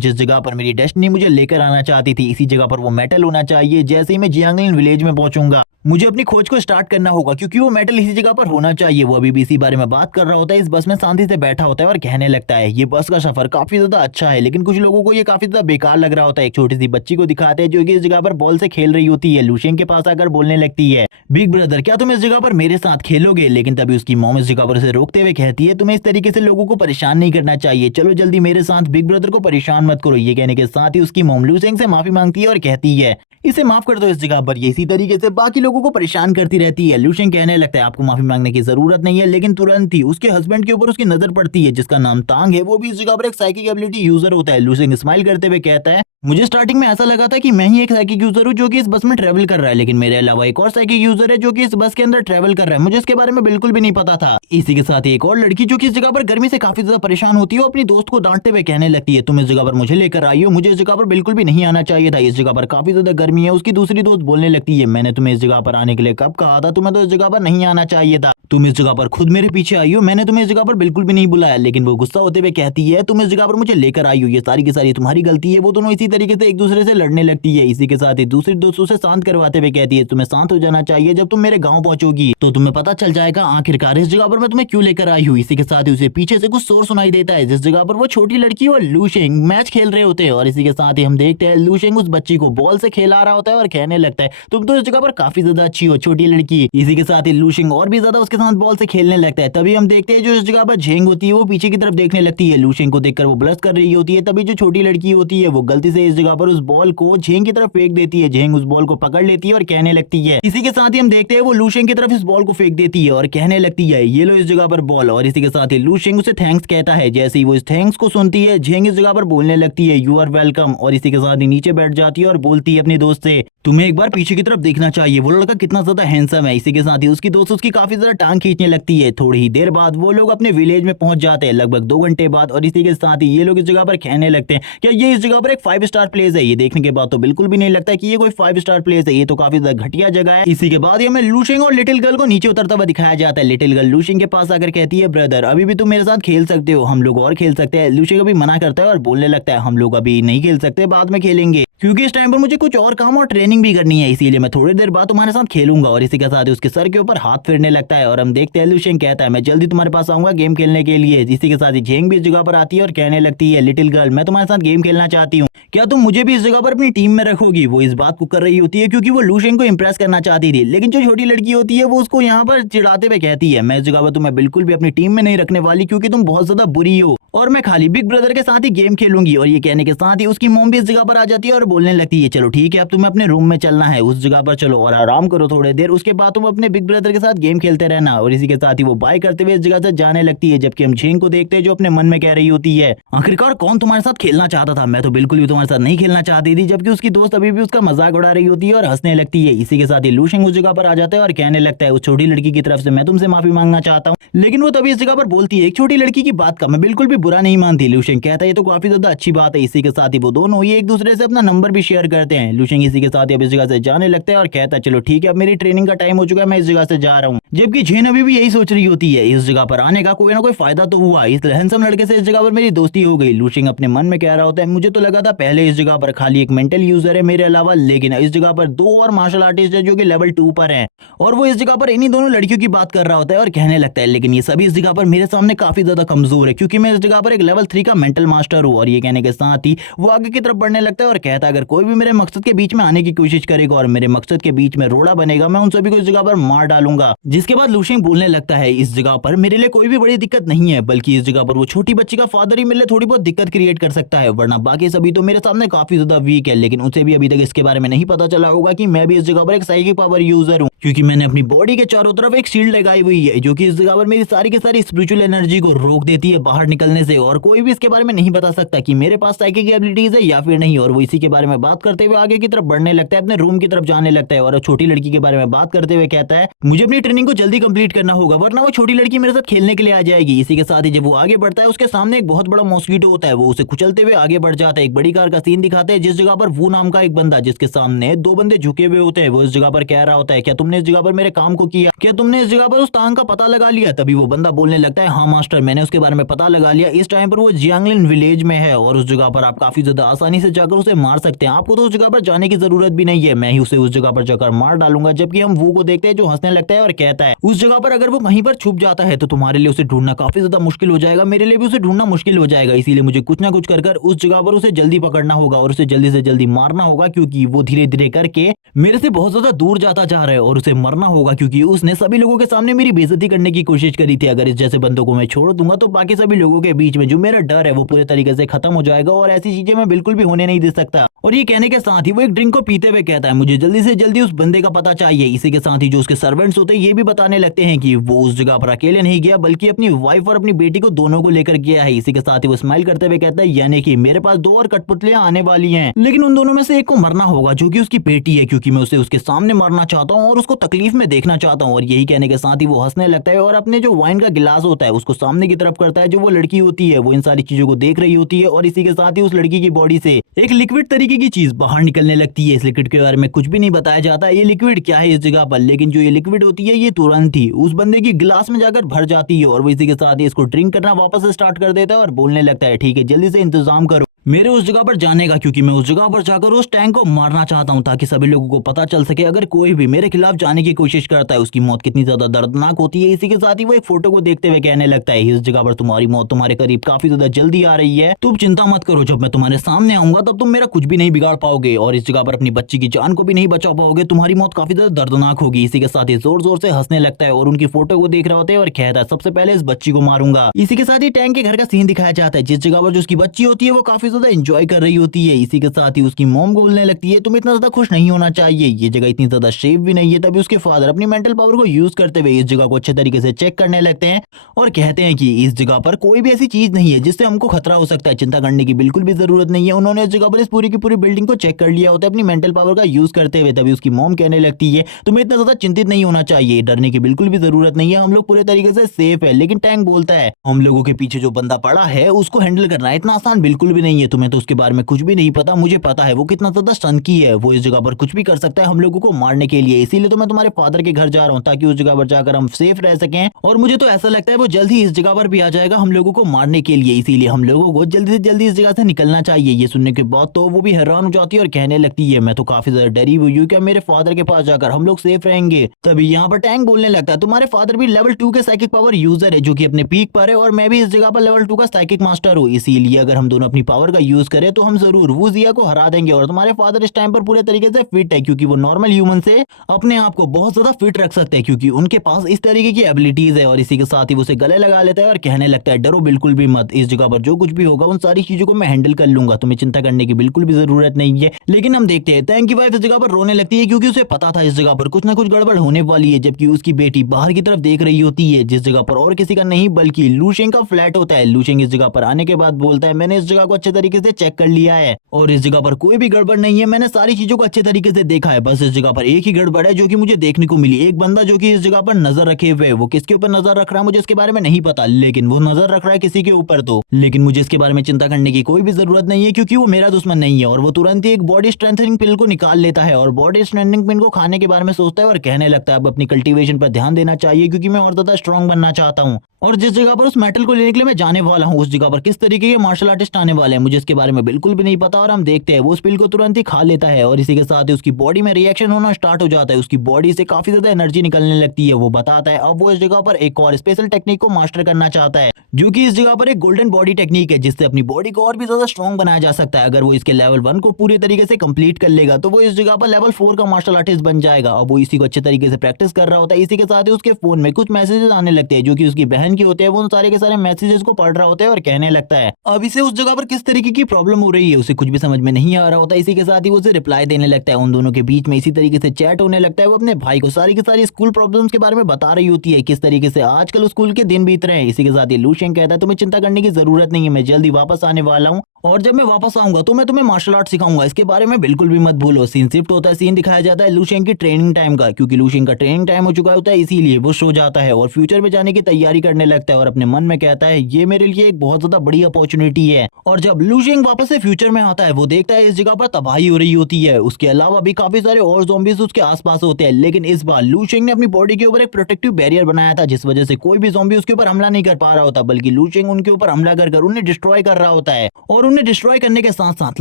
जिस जगह पर मेरी डेस्टिनी मुझे लेकर आना चाहती थी। इसी जगह पर वो मेटल होना चाहिए। जैसे ही मैं जियांगलिन विलेज में पहुंचूंगा मुझे अपनी खोज को स्टार्ट करना होगा क्योंकि वो मेटल इसी जगह पर होना चाहिए। वो अभी भी इसी बारे में बात कर रहा होता है, इस बस में शांति से बैठा होता है और कहने लगता है ये बस का सफर काफी ज्यादा अच्छा है लेकिन कुछ लोगों को ये काफी ज्यादा बेकार लग रहा होता है। एक छोटी सी बच्ची को दिखाते हैं जो कि इस जगह पर बॉल से खेल रही होती है। लूशिंग के पास आकर बोलने लगती है बिग ब्रदर क्या तुम इस जगह पर मेरे साथ खेलोगे? लेकिन तभी उसकी मॉम इस जगह पर उसे रोकते हुए कहती है तुम्हें इस तरीके से लोगों को परेशान नहीं करना चाहिए, चलो जल्दी मेरे साथ, बिग ब्रदर को परेशान मत करो। ये कहने के साथ ही उसकी मॉम लूशिंग से माफी मांगती है और कहती है इसे माफ कर दो, इस जगह पर ये इसी तरीके से बाकी लोगों को परेशान करती रहती है। लूशिंग कहने लगता है आपको माफी मांगने की जरूरत नहीं है, लेकिन तुरंत ही उसके हस्बैंड के ऊपर उसकी नजर पड़ती है जिसका नाम तांग है। वो भी इस जगह पर एक साइकिक एबिलिटी यूजर होता है। लूशिंग स्माइल करते हुए कहता है मुझे स्टार्टिंग में ऐसा लगा था कि मैं ही एक साइकिक यूजर हूँ जो कि इस बस में ट्रेवल कर रहा है, लेकिन मेरे अलावा एक और साइकिक यूजर है जो कि इस बस के अंदर ट्रेवल कर रहा है, मुझे इसके बारे में बिल्कुल भी नहीं पता था। इसी के साथ ही एक और लड़की जो कि इस जगह पर गर्मी से काफी ज्यादा परेशान होती है, वो अपनी दोस्त को डांटते हुए कहने लगती है तुम इस जगह पर मुझे लेकर आई हो, मुझे इस जगह पर बिल्कुल भी नहीं आना चाहिए था, इस जगह पर काफी ज्यादा गर्मी है। उसकी दूसरी दोस्त बोलने लगती है मैंने तुम्हें इस जगह पर आने के लिए कब कहा था, तुम्हें तो इस जगह पर नहीं आना चाहिए था, तुम इस जगह पर खुद मेरे पीछे आई हो, मैंने तुम्हें इस जगह पर बिल्कुल भी नहीं बुलाया। लेकिन वो गुस्सा होते हुए कहती है तुम इस जगह पर मुझे लेकर आई हो, ये सारी की सारी तुम्हारी गलती है। वो दोनों इसी तरीके से एक दूसरे से लड़ने लगती है। इसी के साथ ही दूसरी दोस्त उसे शांत करवाते हुए कहती है तुम्हें शांत हो जाना चाहिए, जब तुम मेरे गांव पहुंचोगी तो तुम्हें पता चल जाएगा आखिरकार इस जगह पर मैं तुम्हें क्यों लेकर आई हूँ। इसी के साथ ही उसे पीछे से कुछ शोर सुनाई देता है जिस जगह पर वो छोटी लड़की और लूशिंग मैच खेल रहे होते हैं। और इसी के साथ ही हम देखते हैं लूशिंग उस बच्ची को बॉल से खेला रहा होता है और कहने लगता है तुम तो इस जगह पर काफी ज्यादा अच्छी हो छोटी लड़की। इसी के साथ ही लूशिंग और भी ज्यादा उसके साथ बॉल से खेलने लगता है। तभी हम देखते हैं जो इस जगह पर झेंग होती है वो पीछे की तरफ देखने लगती है। लूशिंग को देखकर वो ब्लश कर रही होती है। तभी जो छोटी लड़की होती है वो गलती से इस जगह पर उस बॉल को झेंग की तरफ फेंक देती है। झेंग उस बॉल को पकड़ लेती है और कहने लगती है, इसी के साथ ही हम देखते हैं वो लूशिंग की तरफ इस बॉल को फेंक देती है और कहने लगती है ये लो इस जगह पर बॉल। और इसी के साथ ही लूशिंग उसे थैंक्स कहता है। जैसे ही वो इस थैंक्स को सुनती है झेंग इस जगह पर बोलने लगती है यू आर वेलकम। और इसी के साथ ही नीचे बैठ जाती है और बोलती है अपनी दोस्त से तुम्हें एक बार पीछे की तरफ देखना चाहिए, वो लड़का कितना ज्यादा हैंडसम है। इसी के साथ ही उसकी दोस्त उसकी काफी ज्यादा टांग खींचने लगती है। थोड़ी ही देर बाद वो लोग अपने विलेज में पहुंच जाते हैं, लगभग 2 घंटे बाद। और इसी के साथ ही ये लोग इस जगह पर कहने लगते हैं कि ये इस जगह पर एक 5 स्टार प्लेस है। ये देखने के बाद तो बिल्कुल भी नहीं लगता कि ये कोई 5 स्टार प्लेस है, ये तो काफी ज्यादा घटिया जगह है। इसी के बाद हमें लूशिंग और लिटिल गर्ल को नीचे उतरता हुआ दिखाया जाता है। लिटिल गर्ल लूशिंग के पास आकर कहती है ब्रदर अभी भी तुम मेरे साथ खेल सकते हो, हम लोग और खेल सकते हैं। लूशिंग अभी मना करता है और बोलने लगता है हम लोग अभी नहीं खेल सकते, बाद में खेलेंगे क्योंकि इस टाइम पर मुझे कुछ और काम और ट्रेनिंग भी करनी है, इसीलिए मैं थोड़ी देर बाद तुम्हारे साथ खेलूंगा। और इसी के साथ ही उसके सर के ऊपर हाथ फेरने लगता है और हम देखते हैं लूशिंग कहता है मैं जल्दी तुम्हारे पास आऊंगा गेम खेलने के लिए। इसी के साथ ही झेंग भी इस जगह पर आती है और कहने लगती है लिटिल गर्ल मैं तुम्हारे साथ गेम खेलना चाहती हूँ, क्या तुम मुझे भी इस जगह पर अपनी टीम में रखोगी। वो इस बात को कर रही होती है क्योंकि वो लूशिंग को इंप्रेस करना चाहती थी, लेकिन जो छोटी लड़की होती है वो उसको यहाँ पर चिढ़ाते हुए कहती है मैं इस जगह पर तुम्हें बिल्कुल भी अपनी टीम में नहीं रखने वाली क्योंकि तुम बहुत ज्यादा बुरी हो और मैं खाली बिग ब्रदर के साथ ही गेम खेलूंगी। और ये कहने के साथ ही उसकी मॉम भी इस जगह पर आ जाती है और बोलने लगती है चलो ठीक है अब तुम्हें अपने रूम में चलना है, उस जगह पर चलो और आराम करो थोड़ी देर, उसके बाद तुम अपने बिग ब्रदर के साथ गेम खेलते रहना। और इसी के साथ ही वो बाय करते हुए इस जगह से जाने लगती है, जबकि हम झेंग को देखते हैं जो अपने मन में कह रही होती है आखिरकार कौन तुम्हारे साथ खेलना चाहता था, मैं तो बिल्कुल भी तुम्हारे साथ नहीं खेलना चाहती थी। जबकि उसकी दोस्त अभी भी उसका मजाक उड़ा रही होती है और हंसने लगती है। इसी के साथ ही लूशिंग उस जगह पर आ जाता है और कहने लगता है उस छोटी लड़की की तरफ से मैं तुमसे माफी मांगना चाहता हूँ। लेकिन वो तभी इस जगह पर बोलती है एक छोटी लड़की की बात का मैं बिल्कुल भी बुरा नहीं मानती। लूशिंग कहता है ये तो काफी ज्यादा अच्छी बात है। इसी के साथ ही वो दोनों ये एक दूसरे से अपना नंबर भी शेयर करते हैं। लूशेंग इसी के साथ अब इस जगह से जाने लगता है और कहता है चलो ठीक है, अब मेरी ट्रेनिंग का टाइम हो चुका है, मैं इस जगह से जा रहा हूँ। जबकि झेन अभी भी यही सोच रही होती है, इस जगह पर आने का कोई ना कोई फायदा तो हुआ, इस हैंडसम लड़के से इस जगह पर मेरी दोस्ती हो गई। लूशेंग अपने मन में कह रहा होता है मुझे तो लगा था पहले इस जगह पर खाली एक मेंटल यूजर है मेरे अलावा, लेकिन इस जगह पर 2 और मार्शल आर्टिस्ट है जो कि लेवल 2 पर हैं, और वो इस जगह पर इन्हीं दोनों लड़कियों की बात कर रहा होता है और कहने लगता है लेकिन ये सभी इस जगह पर मेरे सामने काफी ज्यादा कमजोर है क्योंकि मैं इस जगह पर एक लेवल 3 का मेंटल मास्टर हूँ। और ये कहने के साथ ही वो आगे की तरफ बढ़ने लगता है और कहता है अगर कोई भी मेरे मकसद के बीच में आने की कोशिश करेगा और मेरे मकसद के बीच में रोड़ा बनेगा, मैं उन सभी को इस जगह पर मार डालूंगा। जिसके बाद लूशेंग बोलने लगता है इस जगह पर मेरे लिए कोई भी बड़ी दिक्कत नहीं है, बल्कि इस जगह पर वो छोटी बच्ची का फादर ही मेरे लिए थोड़ी बहुत दिक्कत क्रिएट कर सकता है, वरना बाकी सभी तो मेरे सामने काफी ज्यादा वीक है। लेकिन उसे भी अभी तक इसके बारे में नहीं पता चला होगा कि मैं भी इस जगह पर एक साइकिक पावर यूजर हूँ, क्योंकि मैंने अपनी बॉडी के चारों तरफ एक शील्ड लगाई हुई है जो कि इस जगह पर मेरी सारी की सारी स्पिरिचुअल एनर्जी को रोक देती है बाहर निकलने से, और कोई भी इसके बारे में नहीं बता सकता कि मेरे पास साइकिक एबिलिटीज है या फिर नहीं। और वो इसी के बारे में बात करते हुए आगे की तरफ बढ़ने लगता है, अपने रूम की तरफ जाने लगता है और छोटी लड़की के बारे में बात करते हुए कहता है मुझे अपनी ट्रेनिंग को जल्दी कंप्लीट करना होगा वरना वो छोटी लड़की मेरे साथ खेलने के लिए आ जाएगी। इसी के साथ ही जब वो आगे बढ़ता है उसके सामने एक बहुत बड़ा मॉस्किटो होता है, वो उसे कुचलते हुए आगे बढ़ जाता है। एक बड़ी कार का सीन दिखाते हैं जिस जगह पर वो नाम का एक बंदा जिसके सामने 2 बंदे झुके हुए होते हैं, वो इस जगह पर कह रहा होता है क्या तुमने इस जगह पर मेरे काम को किया, क्या तुमने इस जगह पर उस तांग का पता लगा लिया। तभी वो बंदा बोलने लगता है हाँ मास्टर, मैंने उसके बारे में पता लगा लिया, इस टाइम पर वो जियांगलिन विलेज में है और उस जगह पर आप काफी ज्यादा आसानी से जाकर उसे मार सकते हैं, आपको तो उस जगह पर जाने की जरूरत भी नहीं है, मैं ही उसे उस जगह पर जाकर मार डालूंगा। जबकि हम वो को देखते हैं जो हंसने लगता है और कहता है उस जगह पर अगर वो कहीं पर छुप जाता है तो तुम्हारे लिए उसे ढूंढना काफी ज्यादा मुश्किल हो जाएगा, मेरे लिए भी उसे ढूंढना मुश्किल हो जाएगा, इसीलिए मुझे कुछ ना कुछ कर उस जगह पर उसे जल्दी पकड़ना होगा और उसे जल्दी से जल्दी मारना होगा, क्योंकि वो धीरे धीरे करके मेरे से बहुत ज्यादा दूर जाता जा रहा है, और उसे मरना होगा क्योंकि उसने सभी लोगों के सामने मेरी बेइज्जती करने की कोशिश करी थी। अगर इस जैसे बंदों को मैं छोड़ दूंगा तो बाकी सभी लोगों के बीच में जो मेरा डर है वो पूरे तरीके से खत्म हो जाएगा, और ऐसी चीजें मैं बिल्कुल भी होने नहीं दे सकता। और ये कहने के साथ ही वो एक ड्रिंक को पीते हुए कहता है मुझे जल्दी से जल्दी उस बंदे का पता चाहिए। इसी के साथ ही जो उसके सर्वेंट्स होते हैं ये भी बताने लगते हैं कि वो उस जगह पर अकेले नहीं गया बल्कि अपनी वाइफ और अपनी बेटी को दोनों को लेकर गया है। इसी के साथ ही वो स्माइल करते हुए कहता है यानी कि मेरे पास 2 और कठपुतलियां आने वाली हैं, लेकिन उन दोनों में से एक को मरना होगा जो कि उसकी बेटी है, क्योंकि मैं उसे उसके सामने मारना चाहता हूँ और उसको तकलीफ में देखना चाहता हूँ। और यही कहने के साथ ही वो हंसने लगता है और अपने जो वाइन का गिलास होता है उसको सामने की तरफ करता है। जो वो लड़की होती है वो इन सारी चीजों को देख रही होती है और इसी के साथ ही उस लड़की की बॉडी से एक लिक्विड तरीके की चीज बाहर निकलने लगती है। इस लिक्विड के बारे में कुछ भी नहीं बताया जाता ये लिक्विड क्या है इस जगह पर, लेकिन जो ये लिक्विड होती है ये तुरंत ही उस बंदे की गिलास में जाकर भर जाती है और वो इसी के साथ ही इसको ड्रिंक करना वापस स्टार्ट कर देता है और बोलने लगता है ठीक है जल्दी से इंतजाम करो मेरे उस जगह पर जाने का, क्योंकि मैं उस जगह पर जाकर उस टैंक को मारना चाहता हूं ताकि सभी लोगों को पता चल सके अगर कोई भी मेरे खिलाफ जाने की कोशिश करता है उसकी मौत कितनी ज्यादा दर्दनाक होती है। इसी के साथ ही वो एक फोटो को देखते हुए कहने लगता है इस जगह पर तुम्हारी मौत तुम्हारे करीब काफी ज्यादा जल्दी आ रही है, तुम चिंता मत करो, जब मैं तुम्हारे सामने आऊंगा तब तुम मेरा कुछ भी नहीं बिगाड़ पाओगे और इस जगह पर अपनी बच्ची की जान को भी नहीं बचा पाओगे, तुम्हारी मौत काफी ज्यादा दर्दनाक होगी। इसी के साथ ही जोर जोर से हंसने लगता है और उनकी फोटो को देख रहा होता है और कहता है सबसे पहले इस बच्ची को मारूंगा। इसी के साथ ही टैंक के घर का सीन दिखाया जाता है जिस जगह पर जो उसकी बच्ची होती है वो काफी ज्यादा एंजॉय कर रही होती है। इसी के साथ ही उसकी मॉम बोलने लगती है तुम इतना ज्यादा खुश नहीं होना चाहिए, ये जगह इतनी ज्यादा सेफ भी नहीं है। तभी उसके फादर अपनी मेंटल पावर को यूज करते हुए इस जगह को अच्छे तरीके से चेक करने लगते हैं और कहते हैं कि इस जगह पर कोई भी ऐसी चीज नहीं है जिससे हमको खतरा हो सकता है, चिंता करने की बिल्कुल भी जरूरत नहीं है। उन्होंने इस जगह पर इस पूरी की पूरी बिल्डिंग को चेक कर लिया होता है अपनी मेंटल पावर का यूज करते हुए। तभी उसकी मॉम कहने लगती है तुम्हें इतना ज्यादा चिंतित नहीं होना चाहिए, डरने की बिल्कुल भी जरूरत नहीं है, हम लोग पूरे तरीके से सेफ है। लेकिन टैंक बोलता है हम लोगों के पीछे जो बंदा पड़ा है उसको हैंडल करना इतना आसान बिल्कुल भी नहीं है, तुम्हें तो उसके बारे में कुछ भी नहीं पता, मुझे पता है वो कितना ज्यादा सनकी है, वो इस जगह पर कुछ भी कर सकता है हम लोगों को मारने के लिए, इसीलिए तो मैं तुम्हारे फादर के घर जा रहा हूँ ताकि उस जगह पर जाकर हम सेफ रह सकें। और मुझे तो ऐसा लगता है वो जल्द ही इस जगह पर भी आ जाएगा हम लोगों को मारने के लिए, इसीलिए हम लोगों को जल्दी से जल्दी इस जगह से निकलना चाहिए। ये सुनने के बाद तो वो भी हैरान हो जाती है और कहने लगती है मैं तो काफी ज्यादा डरी हुई हूँ, क्या मेरे फादर के पास जाकर हम लोग सेफ रहेंगे। तभी यहाँ पर टैंक बोलने लगता है तुम्हारे फादर भी लेवल 2 के साइकिक पावर यूजर है जो कि अपने पीक पर है और मैं भी इस जगह पर लेवल 2 का साइकिक मास्टर हूँ, इसीलिए अगर हम दोनों अपनी पावर का यूज करें तो हम जरूर वो जिया को हरा देंगे। और तुम्हारे फादर इस टाइम पर पूरे तरीके से फिट है क्योंकि वो नॉर्मल ह्यूमन से अपने आप को बहुत ज्यादा फिट रख सकते हैं क्योंकि उनके पास इस तरीके की एबिलिटीज है। और इसी के साथ ही वो उसे गले लगा लेता है और कहने लगता है डरो बिल्कुल भी मत, इस जगह पर जो कुछ भी होगा उन सारी चीजों को मैं हैंडल कर लूंगा, तुम्हें चिंता करने की बिल्कुल भी जरूरत नहीं है। लेकिन हम देखते हैं टैंक की वाइफ इस जगह पर रोने लगती है क्योंकि उसे पता था इस जगह पर कुछ ना कुछ गड़बड़ होने वाली है, जबकि उसकी बेटी बाहर की तरफ देख रही होती है जिस जगह पर और किसी का नहीं बल्कि लूशेंग का फ्लैट होता है। लूशेंग इस जगह पर आने के बाद बोलता है मैंने इस जगह को अच्छे तरीके से चेक कर लिया है और इस जगह पर कोई भी गड़बड़ नहीं है। मैंने सारी चीजों को अच्छे तरीके से देखा है। बस इस जगह पर एक ही गड़बड़ है जो कि मुझे देखने को मिली। एक बंदा जो कि इस जगह पर नजर रखे हुए है, वो किसके ऊपर नजर रख रहा है मुझे इसके बारे में नहीं पता, लेकिन वो नजर रख रहा है किसी के ऊपर तो। लेकिन मुझे इसके बारे में चिंता करने की कोई भी जरूरत नहीं है क्योंकि वो मेरा दुश्मन नहीं है। और वो तुरंत ही एक बॉडी स्ट्रेंथनिंग पिल को निकाल लेता है और बॉडी स्ट्रेंथनिंग पिल को खाने के बारे में सोचता है और कहने लगता है अब अपनी कल्टीवेशन पर ध्यान देना चाहिए क्योंकि मैं और ज्यादा स्ट्रांग बनना चाहता हूँ। और जिस जगह पर उस मेटल को लेने के लिए मैं जाने वाला हूँ उस जगह पर किस तरीके के मार्शल आर्टिस्ट आने वाले हैं मुझे इसके बारे में बिल्कुल भी नहीं पता। और हम देखते हैं वो उस पिल को तुरंत ही खा लेता है और इसी के साथ ही उसकी बॉडी में रिएक्शन होना स्टार्ट हो जाता है। उसकी बॉडी से काफी ज्यादा एनर्जी निकलने लगती है। वो बताता है अब वो इस जगह पर एक और स्पेशल टेक्निक को मास्टर करना चाहता है जो कि इस जगह पर एक गोल्डन बॉडी टेक्निक है जिससे अपनी बॉडी को और भी ज्यादा स्ट्रॉन्ग बनाया जा सकता है। अगर वो इसके लेवल 1 को पूरे तरीके से कंप्लीट कर लेगा तो वो इस जगह पर लेवल 4 का मार्शल आर्टिस्ट बन जाएगा। अब वो इसी को अच्छे तरीके से प्रैक्टिस कर रहा होता है। इसी के साथ ही उसके फोन में कुछ मैसेजेस आने लगते हैं जो कि उसकी बहन की होते हैं। वो उन सारे के सारे मैसेजेस को पढ़ रहा होता है और कहने लगता है अब इसे उस जगह पर किस तरीके की प्रॉब्लम हो रही है उसे कुछ भी समझ में नहीं आ रहा होता। इसी के साथ ही वो उसे रिप्लाई देने लगता है। उन दोनों के बीच में इसी तरीके से चैट होने लगता है। वो अपने भाई को सारी की सारी स्कूल प्रॉब्लम्स के बारे में बता रही होती है किस तरीके से आजकल स्कूल के दिन बीत रहे हैं। इसी के साथ ही लूशियन कहता है तुम्हें चिंता करने की जरूरत नहीं है, मैं जल्दी वापस आने वाला हूँ और जब मैं वापस आऊंगा तो मैं तुम्हें मार्शल आर्ट सिखाऊंगा, इसके बारे में बिल्कुल भी मत भूलो। सीन शिफ्ट होता है, सीन दिखाया जाता है लूशियन की ट्रेनिंग टाइम का क्योंकि लूशियन का ट्रेनिंग टाइम हो चुका होता है इसीलिए वो सो जाता है और फ्यूचर में जाने की तैयारी करने लगता है और अपने मन में कहता है ये मेरे लिए एक बहुत ज्यादा बड़ी अपॉर्चुनिटी है। और जब लूशियन वापस से फ्यूचर में आता है वो देखता है इस जगह पर तबाही हो रही होती है। उसके अलावा भी काफी सारे और ज़ॉम्बीज़ उसके आसपास होते हैं, लेकिन इस बार लूशियन ने अपनी बॉडी के ऊपर एक प्रोटेक्टिव बैरियर बनाया था जिस वजह से कोई भी ज़ॉम्बी उसके ऊपर हमला नहीं कर पा रहा होता, बल्कि लूशियन उनके ऊपर हमला कर उन्हें डिस्ट्रॉय कर रहा होता है। और उन्हें डिस्ट्रॉय करने के साथ साथ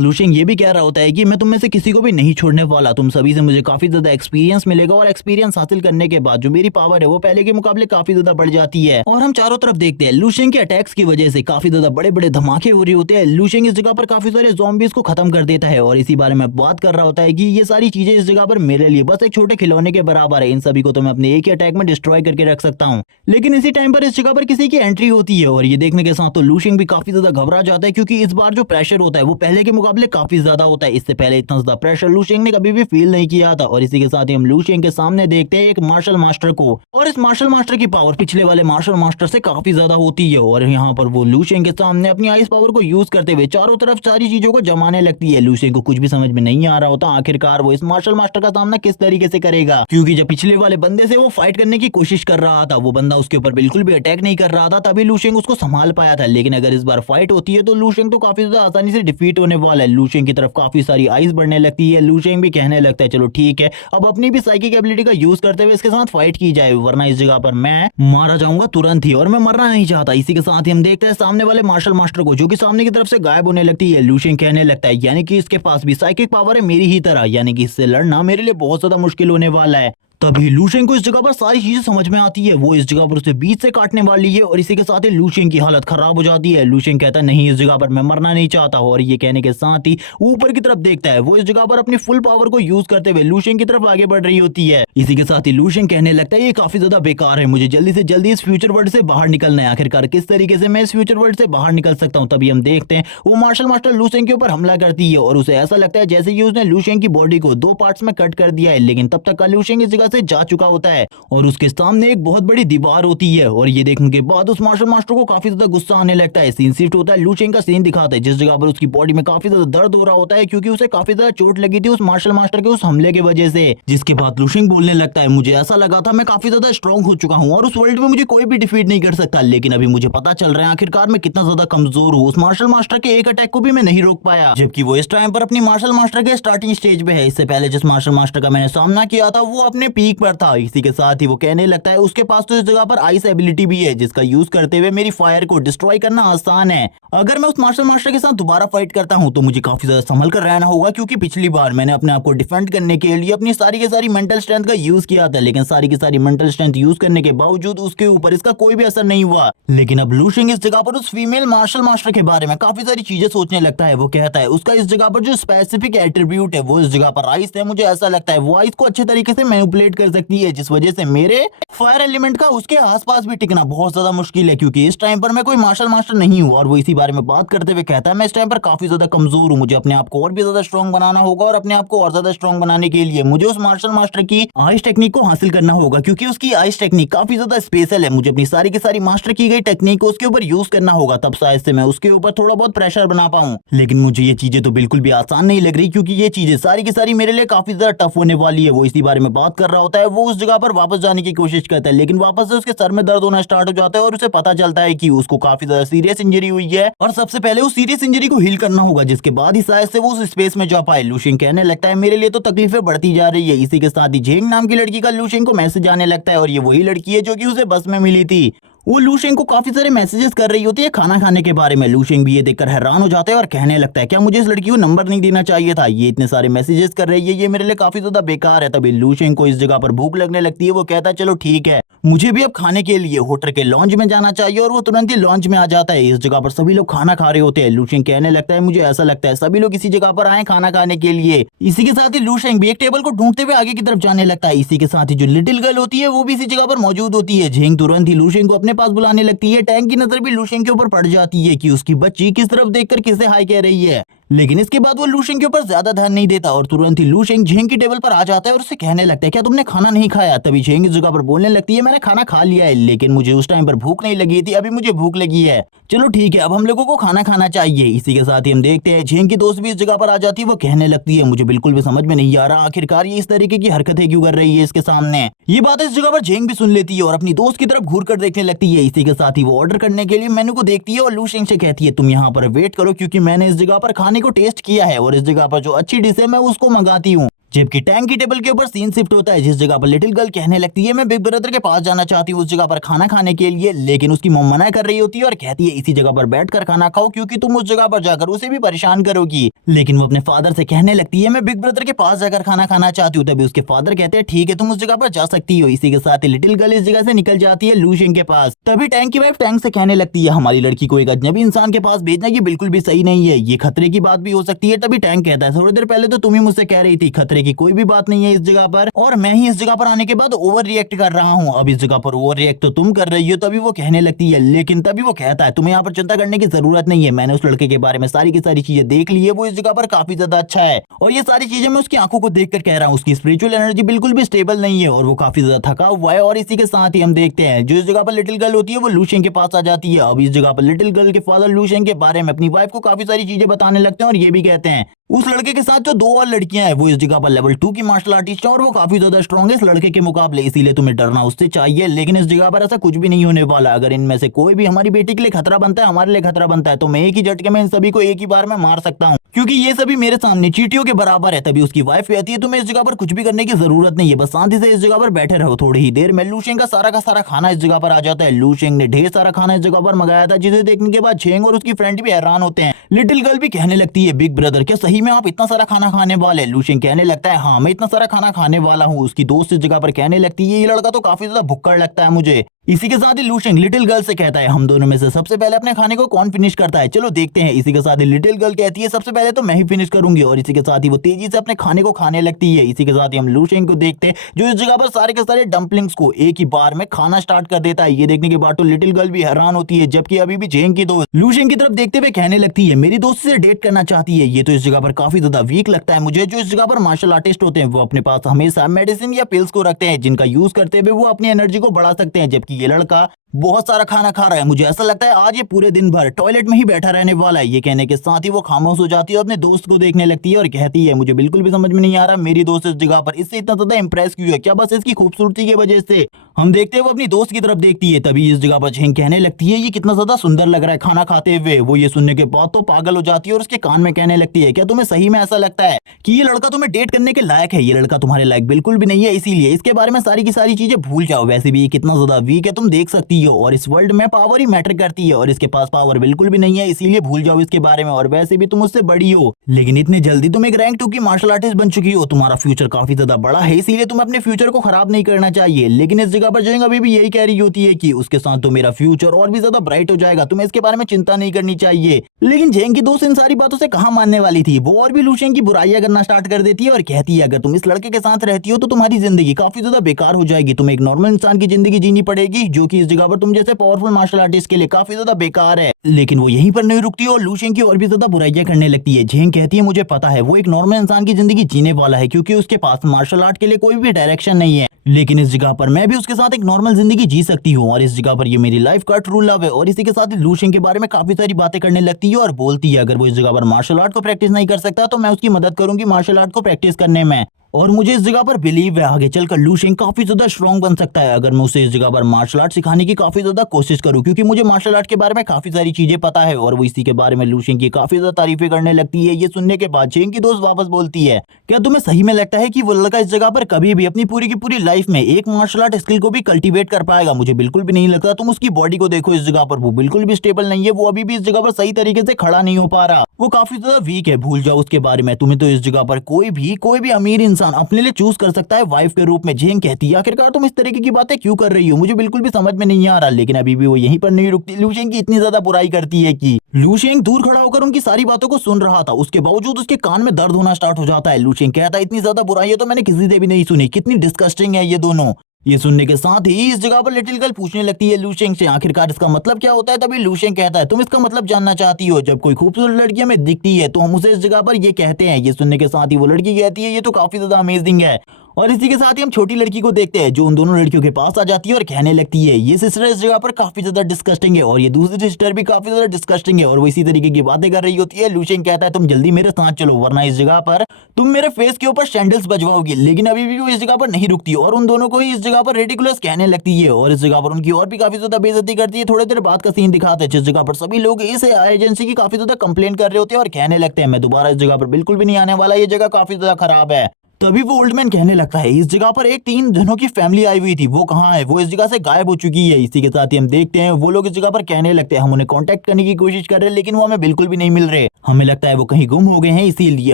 लूशियन ये भी कह रहा होता है कि मैं तुम में से किसी को भी नहीं छोड़ने वाला, तुम सभी से मुझे काफी ज्यादा एक्सपीरियंस मिलेगा और एक्सपीरियंस हासिल करने के बाद जो मेरी पावर है वो पहले के मुकाबले काफी ज्यादा बढ़ जाती है। और हम चारों तरफ देखते हैं लूशियन के अटैक्स की वजह से काफी ज्यादा बड़े बड़े धमाके हो रहे होते हैं। लूशियन इस जगह पर काफी सारे ज़ॉम्बीज़ को खत्म कर देता है और इसी बारे में बात कर रहा होता है कि ये सारी चीजें इस जगह पर मेरे लिए बस एक छोटे खिलौने के बराबर है, इन सभी को तो मैं अपने एक ही अटैक में डिस्ट्रॉय करके रख सकता हूँ। लेकिन इसी टाइम पर इस जगह पर किसी की एंट्री होती है और ये देखने के साथ तो लूशियन भी काफी ज्यादा घबरा जाता है क्योंकि इस बार जो प्रेशर होता है वो पहले के मुकाबले काफी ज्यादा होता है। इससे पहले इतना ज्यादा प्रेशर लूशियन ने कभी भी फील नहीं किया था। और इसी के साथ ही हम लूशियन के सामने देखते हैं एक मार्शल मास्टर को और इस मार्शल मास्टर की पावर पिछले वाले मार्शल मास्टर से काफी ज्यादा होती है और यहाँ पर वो लूशियन के सामने अपनी आइस पावर को यूज करते हुए चारों तरफ सारी चीजों को जमाने लगती है। लूशियन को कुछ भी समझ में नहीं आ रहा होता आखिरकार वो इस मार्शल मास्टर का सामना किस तरीके से करेगा क्योंकि जब पिछले वाले बंदे से वो फाइट करने की कोशिश कर रहा था वो बंदा उसके ऊपर बिल्कुल भी अटैक नहीं कर रहा था, तभी लूशियन उसको संभाल पाया था। लेकिन अगर इस बार फाइट होती है तो लूशियन तो काफी ज्यादा आसानी से डिफीट होने वाला है। लूशियन की तरफ काफी सारी आइस बढ़ने लगती है। लूशियन भी कहने लगता है चलो ठीक है अब अपनी भी साइकिक एबिलिटी का यूज करते हुए इसके साथ फाइट की जाए वरना इस जगह पर मैं मारा जाऊंगा तुरंत ही और मैं मरना नहीं चाहता। इसी के साथ ही हम देखते हैं सामने वाले मार्शल मास्टर को जो कि सामने की तरफ से गायब होने लगती है। लूशियन कहने लगता है यानी कि इसके पास भी साइकिक पावर है मेरी ही तरह, यानी कि इससे लड़ना मेरे लिए बहुत ज्यादा मुश्किल होने वाला है। तभी लूशियन को इस जगह पर सारी चीजें समझ में आती है। वो इस जगह पर उसे बीच से काटने वाली है और इसी के साथ ही लूशियन की हालत खराब हो जाती है। लूशियन कहता है नहीं इस जगह पर मैं मरना नहीं चाहता और ये कहने के साथ ही ऊपर की तरफ देखता है। वो इस जगह पर अपनी फुल पावर को यूज करते हुए लूशियन की तरफ आगे बढ़ रही होती है। इसी के साथ ही लूशियन कहने लगता है ये काफी ज्यादा बेकार है, मुझे जल्दी से जल्दी इस फ्यूचर वर्ल्ड से बाहर निकलना है। आखिरकार किस तरीके से मैं इस फ्यूचर वर्ल्ड से बाहर निकल सकता हूँ। तभी हम देखते हैं वो मार्शल मास्टर लूशियन के ऊपर हमला करती है और उसे ऐसा लगता है जैसे कि उसने लूशियन की बॉडी को 2 पार्ट्स में कट कर दिया है। लेकिन तब तक लूशियन इस जगह से जा चुका होता है और उसके सामने एक बहुत बड़ी दीवार होती है और ये देखने के बाद उस मार्शल मास्टर को काफी ज्यादा गुस्सा आने लगता है। सीन शिफ्ट होता है, लूशियन का सीन दिखाता है जिस जगह पर उसकी बॉडी में काफी ज्यादा दर्द हो रहा होता है क्योंकि उसे काफी ज्यादा चोट लगी थी उस मार्शल मास्टर के उस हमले की वजह से। जिसके बाद लूशियन बोलने लगता है मुझे ऐसा लगा था मैं काफी ज्यादा स्ट्रॉन्ग हो चुका हूँ और उस वर्ल्ड में मुझे कोई भी डिफीट नहीं कर सकता, लेकिन अभी मुझे पता चल रहा है आखिरकार मैं कितना ज्यादा कमजोर हूँ। उस मार्शल मास्टर के एक अटैक को भी मैं नहीं रोक पाया, जबकि वो इस टाइम पर अपनी मार्शल मास्टर के स्टार्टिंग स्टेज पे है। इससे पहले जिस मार्शल मास्टर का मैंने सामना किया था वो अपने पीक पर था। इसी के साथ ही वो कहने लगता है उसके पास तो इस जगह पर आइस एबिलिटी भी है जिसका यूज करते हुए मेरी फायर को डिस्ट्रॉय करना आसान है। अगर मैं उस मार्शल मास्टर के साथ दोबारा फाइट करता हूं तो मुझे काफी ज्यादा संभल कर रहना होगा क्योंकि पिछली बार मैंने अपने आप को डिफेंड करने के लिए अपनी सारी की सारी मेंटल स्ट्रेंथ का यूज किया था, लेकिन सारी की सारी मेंटल स्ट्रेंथ यूज करने के बावजूद उसके ऊपर इसका कोई भी असर नहीं हुआ। लेकिन अब लूशियन इस जगह पर उस फीमेल मार्शल मास्टर के बारे में काफी सारी चीजें सोचने लगता है। वो कहता है उसका इस जगह पर जो स्पेसिफिक एट्रीब्यूट है वो इस जगह पर आइस है। मुझे ऐसा लगता है वो आइस को अच्छे तरीके से मैनिपुलेट क्रिएट कर सकती है, जिस वजह से मेरे फायर एलिमेंट का उसके आसपास भी टिकना बहुत ज्यादा मुश्किल है, क्योंकि इस टाइम पर मैं कोई मार्शल मास्टर नहीं हूँ। और वो इसी बारे में बात करते हुए कहता है मैं इस टाइम पर काफी ज्यादा कमजोर हूँ, मुझे अपने आप को और भी ज्यादा स्ट्रॉन्ग बनाना होगा, और अपने आप को और ज्यादा स्ट्रॉन्ग बनाने के लिए मुझे उस मार्शल मास्टर की आइस टेक्निक को हासिल करना होगा, क्योंकि उसकी आइस टेक्निक काफी ज्यादा स्पेशल है। मुझे अपनी सारी की सारी मास्टर की गई टेक्निक को उसके ऊपर यूज करना होगा, तब शायद से मैं उसके ऊपर थोड़ा बहुत प्रेशर बना पाऊं। लेकिन मुझे ये चीजें तो बिल्कुल भी आसान नहीं लग रही, क्योंकि ये चीजें सारी की सारी मेरे लिए काफी ज्यादा टफ होने वाली है। वो इसी बारे में बात कर रहा होता है, वो उस जगह पर वापस जाने की कोशिश करता है, लेकिन वापस से उसके सर में दर्द होना स्टार्ट हो जाता है और उसे पता चलता है कि उसको काफी ज्यादा सीरियस इंजरी हुई है, और सबसे पहले उस सीरियस इंजरी को हील करना होगा, जिसके बाद ही शायद से वो उस स्पेस में जा पाए। लूशिंग कहने लगता है मेरे लिए तो तकलीफें बढ़ती जा रही है। इसी के साथ ही झेंग नाम की लड़की का लूशिंग को मैसेज आने लगता है, और ये वही लड़की है जो कि उसे बस में मिली थी। वो लूशिंग को काफी सारे मैसेजेस कर रही होती है खाना खाने के बारे में। लूशिंग भी ये देखकर हैरान हो जाता है और कहने लगता है क्या मुझे इस लड़की को नंबर नहीं देना चाहिए था, ये इतने सारे मैसेजेस कर रही है, ये मेरे लिए काफी ज्यादा बेकार है। तभी लूशिंग को इस जगह पर भूख लगने लगती है। वो कहता है चलो ठीक है, मुझे भी अब खाने के लिए होटल के लॉन्च में जाना चाहिए, और वो तुरंत ही लॉन्च में आ जाता है। इस जगह पर सभी लोग खाना खा रहे होते हैं। लूशिंग कहने लगता है मुझे ऐसा लगता है सभी लोग इसी जगह पर आए खाना खाने के लिए। इसी के साथ ही लूशिंग भी एक टेबल को ढूंढते हुए आगे की तरफ जाने लगता है। इसी के साथ ही जो लिटिल गर्ल होती है वो भी इसी जगह पर मौजूद होती है। झेंग तुरंत ही लूशिंग को अपने पास बुलाने लगती है। टैंक की नजर भी लूशिंग के ऊपर पड़ जाती है कि उसकी बच्ची किस तरफ देखकर किसे हाय कह रही है, लेकिन इसके बाद वो लूशिंग के ऊपर ज्यादा ध्यान नहीं देता, और तुरंत ही लूशिंग झेंग की टेबल पर आ जाता है और उससे कहने लगता है क्या तुमने खाना नहीं खाया। तभी झेंग इस जगह पर बोलने लगती है मैंने खाना खा लिया है, लेकिन मुझे उस टाइम पर भूख नहीं लगी थी, अभी मुझे भूख लगी है। चलो ठीक है, अब हम लोगों को खाना खाना चाहिए। इसी के साथ ही हम देखते हैं झेंग की दोस्त भी इस जगह पर आ जाती है। वो कहने लगती है मुझे बिल्कुल भी समझ में नहीं आ रहा आखिरकार ये इस तरीके की हरकतें क्यों कर रही है इसके सामने। ये बात इस जगह पर झेंग भी सुन लेती है और अपनी दोस्त की तरफ घूर कर देखने लगती है। इसी के साथ ही वो ऑर्डर करने के लिए मेनू को देखती है और लूशिंग से कहती है तुम यहाँ पर वेट करो, क्योंकि मैंने इस जगह पर खाने को टेस्ट किया है और इस जगह पर जो अच्छी डिश है मैं उसको मंगाती हूँ। जबकि टैंक की टेबल के ऊपर सीन शिफ्ट होता है, जिस जगह पर लिटिल गर्ल कहने लगती है मैं बिग ब्रदर के पास जाना चाहती हूँ उस जगह पर खाना खाने के लिए, लेकिन उसकी मम्मा मना कर रही होती है और कहती है इसी जगह पर बैठकर खाना खाओ, क्योंकि तुम उस जगह पर जाकर उसे भी परेशान करोगी। लेकिन वो अपने फादर से कहने लगती है मैं बिग ब्रदर के पास जाकर खाना खाना चाहती हूँ। तभी उसके फादर कहते हैं ठीक है तुम उस जगह पर जा सकती हो। इसी के साथ ही लिटिल गर्ल इस जगह से निकल जाती है लूशिंग के पास। तभी टैंक की वाइफ टैंक से कहने लगती है हमारी लड़की को एक अजनबी इंसान के पास भेजना ये बिल्कुल भी सही नहीं है, ये खतरे की बात भी हो सकती है। तभी टैंक कहता है थोड़ी देर पहले तो तुम ही मुझसे कह रही थी खतरे की कोई भी बात नहीं है इस जगह पर, और मैं ही इस जगह पर आने के बाद ओवर रिएक्ट कर रहा हूँ। अब इस जगह पर ओवर रिएक्ट तो तुम कर रही हो। तभी वो कहने लगती है, लेकिन तभी वो कहता है तुम्हें यहाँ पर चिंता करने की जरूरत नहीं है, मैंने उस लड़के के बारे में सारी की सारी चीजें देख ली है, वो इस जगह पर काफी ज्यादा अच्छा है, और ये सारी चीजें मैं उसकी आंखों को देखकर कह रहा हूँ। उसकी स्पिरिचुअल एनर्जी बिल्कुल भी स्टेबल नहीं है और वो काफी ज्यादा थका हुआ है। और इसी के साथ ही हम देखते हैं जो इस जगह पर लिटिल गर्ल होती है वो लूशिंग के पास आ जाती है। अब इस जगह पर लिटिल गर्ल के फादर लूशिंग के बारे में अपनी वाइफ को काफी सारी चीजें बताने लगते हैं और ये भी कहते हैं उस लड़के के साथ जो दो और लड़कियां हैं वो इस जगह पर लेवल 2 की मार्शल आर्टिस्ट है और वो काफी ज्यादा स्ट्रॉन्ग है इस लड़के के मुकाबले, इसीलिए तुम्हें डरना उससे चाहिए। लेकिन इस जगह पर ऐसा कुछ भी नहीं होने वाला। अगर इनमें से कोई भी हमारी बेटी के लिए खतरा बनता है, हमारे लिए खतरा बनता है, तो मैं एक ही झटके में इन सभी को एक ही बार में मार सकता हूँ, क्योंकि ये सभी मेरे सामने चींटियों के बराबर है। तभी उसकी वाइफ कहती है तुम्हें इस जगह पर कुछ भी करने की जरूरत नहीं है, बस शांति से इस जगह पर बैठे रहो। थोड़ी ही देर में लूशिंग का सारा खाना इस जगह पर आ जाता है। लूशिंग ने ढेर सारा खाना इस जगह पर मंगाया था, जिसे देखने के बाद झेंग और उसकी फ्रेंड भी हैरान होते हैं। लिटिल गर्ल भी कहने लगती है बिग ब्रदर क्या सही में आप इतना सारा खाना खाने वाले? लूशिंग कहने लगता है हाँ मैं इतना सारा खाना खाने वाला हूँ। उसकी दोस्त इस जगह पर कहने लगती है ये लड़का तो काफी ज्यादा भुक्कड़ लगता है मुझे। इसी के साथ ही लूशिंग लिटिल गर्ल से कहता है हम दोनों में से सबसे पहले अपने खाने को कौन फिनिश करता है, चलो देखते हैं। इसी के साथ ही लिटिल गर्ल कहती है सबसे पहले तो मैं ही फिनिश करूंगी, और इसी के साथ ही वो तेजी से अपने खाने को खाने लगती है। इसी के साथ ही हम लूशिंग को देखते हैं जो इस जगह पर सारे के सारे डम्पलिंग्स को एक ही बार में खाना स्टार्ट कर देता है। ये देखने के बाद तो लिटिल गर्ल भी हैरान होती है, जबकि अभी भी झेंग की दोस्त लूशिंग की तरफ देखते हुए कहने लगती है मेरी दोस्त से डेट करना चाहती है, ये तो इस जगह पर काफी ज्यादा वीक लगता है मुझे। जो इस जगह पर मार्शल आर्टिस्ट होते हैं वो अपने पास हमेशा मेडिसिन या पिल्स को रखते हैं जिनका यूज करते हुए वो अपनी एनर्जी को बढ़ा सकते हैं, जबकि ये लड़का बहुत सारा खाना खा रहा है। मुझे ऐसा लगता है आज ये पूरे दिन भर टॉयलेट में ही बैठा रहने वाला है। ये कहने के साथ ही वो खामोश हो जाती है और अपने दोस्त को देखने लगती है और कहती है मुझे बिल्कुल भी समझ में नहीं आ रहा मेरी दोस्त इस जगह पर इससे इतना ज्यादा इंप्रेस क्यों है, क्या बस इसकी खूबसूरती की वजह से? हम देखते हैं वो अपनी दोस्त की तरफ देखती है। तभी इस जगह पर झेंग कहने लगती है ये कितना ज्यादा सुंदर लग रहा है खाना खाते हुए। वो ये सुनने के बाद तो पागल हो जाती है और उसके कान में कहने लगती है क्या तुम्हें सही में ऐसा लगता है कि ये लड़का तुम्हें डेट करने के लायक है? ये लड़का तुम्हारे लायक बिल्कुल भी नहीं है, इसीलिए इसके बारे में सारी की सारी चीजें भूल जाओ। वैसे भी ये कितना ज्यादा वीक है तुम देख सकती सकती हो और इस वर्ल्ड में पावर ही मैटर करती है और इसके पास पावर बिल्कुल भी नहीं है, इसीलिए भूल जाओ इसके बारे में। और वैसे भी तुम उससे बड़ी हो, लेकिन इतने जल्दी तुम एक रैंक 2 की मार्शल आर्टिस्ट बन चुकी हो, तुम्हारा फ्यूचर काफी ज्यादा बड़ा है, इसीलिए तुम अपने फ्यूचर को खराब नहीं करना चाहिए। लेकिन इस जगह पर जेंग अभी भी यही कह रही होती है कि उसके साथ तो मेरा फ्यूचर और भी ज्यादा ब्राइट हो जाएगा, तुम्हें इसके बारे में चिंता नहीं करनी चाहिए। लेकिन जेंग की दोस्त इन सारी बातों से कहां मानने वाली थी, वो और भी लूशेंग की बुराइयां करना स्टार्ट कर देती है और कहती है अगर तुम इस लड़के के साथ रहती हो तो तुम्हारी जिंदगी काफी ज्यादा बेकार हो जाएगी, तुम्हें एक नॉर्मल इंसान की जिंदगी जीनी पड़ेगी जो कि इस जगह पर तुम जैसे पावरफुल मार्शल आर्टिस्ट के लिए काफी ज्यादा बेकार है। लेकिन वो यहीं पर नहीं रुकती और लूशेंग की और भी ज्यादा बुराइयां करने लगती है। जेंग कहती है मुझे पता है वो एक नॉर्मल इंसान की जिंदगी जीने वाला है क्योंकि उसके पास मार्शल आर्ट के लिए कोई भी डायरेक्शन नहीं है, लेकिन इस जगह पर मैं भी उसके साथ एक नॉर्मल जिंदगी जी सकती हूँ और इस जगह पर ये मेरी लाइफ का ट्रू लव है। और इसी के साथ ही लूशेंग के बारे में काफी सारी बातें करने लगती है और बोलती है अगर वो इस जगह पर मार्शल आर्ट को प्रैक्टिस नहीं कर सकता तो मैं उसकी मदद करूंगी मार्शल आर्ट को प्रैक्टिस करने में। और मुझे इस जगह पर बिलीव है आगे चलकर लूशेंग काफी ज्यादा स्ट्रांग बन सकता है अगर मैं उसे इस जगह पर मार्शल आर्ट सिखाने की काफी ज्यादा कोशिश करूं, क्योंकि मुझे मार्शल आर्ट के बारे में काफी सारी चीजें पता है। और वो इसी के बारे में लूशेंग की काफी ज्यादा तारीफें करने लगती है। ये सुनने के बाद जेंग की दोस्त वापस बोलती है क्या तुम्हें सही में लगता है कि वो लड़का इस जगह पर कभी भी अपनी पूरी की पूरी लाइफ में एक मार्शल आर्ट स्किल को भी कल्टीवेट कर पाएगा? मुझे बिल्कुल भी नहीं लगता। तुम उसकी बॉडी को देखो, इस जगह पर वो बिल्कुल भी स्टेबल नहीं है, वो अभी भी इस जगह पर सही तरीके से खड़ा नहीं हो पा रहा, वो काफी ज्यादा वीक है। भूल जाओ उसके बारे में, तुम्हें तो इस जगह पर कोई भी अमीर इंसान अपने लिए चूज कर सकता है वाइफ के रूप में। जेंग कहती है आखिरकार तुम इस तरीके की बातें क्यों कर रही हो, मुझे बिल्कुल भी समझ में नहीं आ रहा। लेकिन अभी भी वो यहीं पर नहीं रुकती, लूशेंग की इतनी ज्यादा बुराई करती है कि लूशेंग दूर खड़ा होकर उनकी सारी बातों को सुन रहा था, उसके बावजूद उसके कान में दर्द होना स्टार्ट हो जाता है। लूशेंग कहता है इतनी ज्यादा बुराई तो मैंने किसी से भी नहीं सुनी, कितनी डिस्कस्टिंग है ये दोनों। ये सुनने के साथ ही इस जगह पर लिटिल गर्ल पूछने लगती है लूशेंग से आखिरकार इसका मतलब क्या होता है। तभी लूशेंग कहता है तुम इसका मतलब जानना चाहती हो, जब कोई खूबसूरत लड़की हमें दिखती है तो हम उसे इस जगह पर ये कहते हैं। ये सुनने के साथ ही वो लड़की कहती है ये तो काफी ज्यादा अमेजिंग है। और इसी के साथ ही हम छोटी लड़की को देखते हैं जो उन दोनों लड़कियों के पास आ जाती है और कहने लगती है ये सिस्टर इस जगह पर काफी ज्यादा डिस्कस्टिंग है और ये दूसरी सिस्टर भी काफी ज्यादा डिस्कस्टिंग है। और वो इसी तरीके की बातें कर रही होती है। लूशेंग कहता है तुम जल्दी मेरे साथ चलो वरना इस जगह पर तुम मेरे फेस के ऊपर सैंडल्स बजवाओगी। लेकिन अभी भी वो इस जगह पर नहीं रुकती और उन दोनों को ही इस जगह पर रेडिकुलस कहने लगती है और इस जगह पर उनकी और भी काफी ज्यादा बेइज्जती करती है। थोड़ी देर बाद का सीन दिखाते हैं जिस जगह पर सभी लोग इस एजेंसी की काफी ज्यादा कंप्लेन कर रहे होते हैं और कहने लगते हैं मैं दोबारा इस जगह पर बिल्कुल भी नहीं आने वाला, ये जगह काफी ज्यादा खराब है। तभी वो ओल्ड मैन कहने लगता है इस जगह पर एक 3 जनों की फैमिली आई हुई थी, वो कहाँ है, वो इस जगह से गायब हो चुकी है। इसी के साथ ही हम देखते हैं वो लोग इस जगह पर कहने लगते हैं हम उन्हें कांटेक्ट करने की कोशिश कर रहे हैं लेकिन वो हमें बिल्कुल भी नहीं मिल रहे, हमें लगता है वो कहीं गुम हो गए हैं, इसीलिए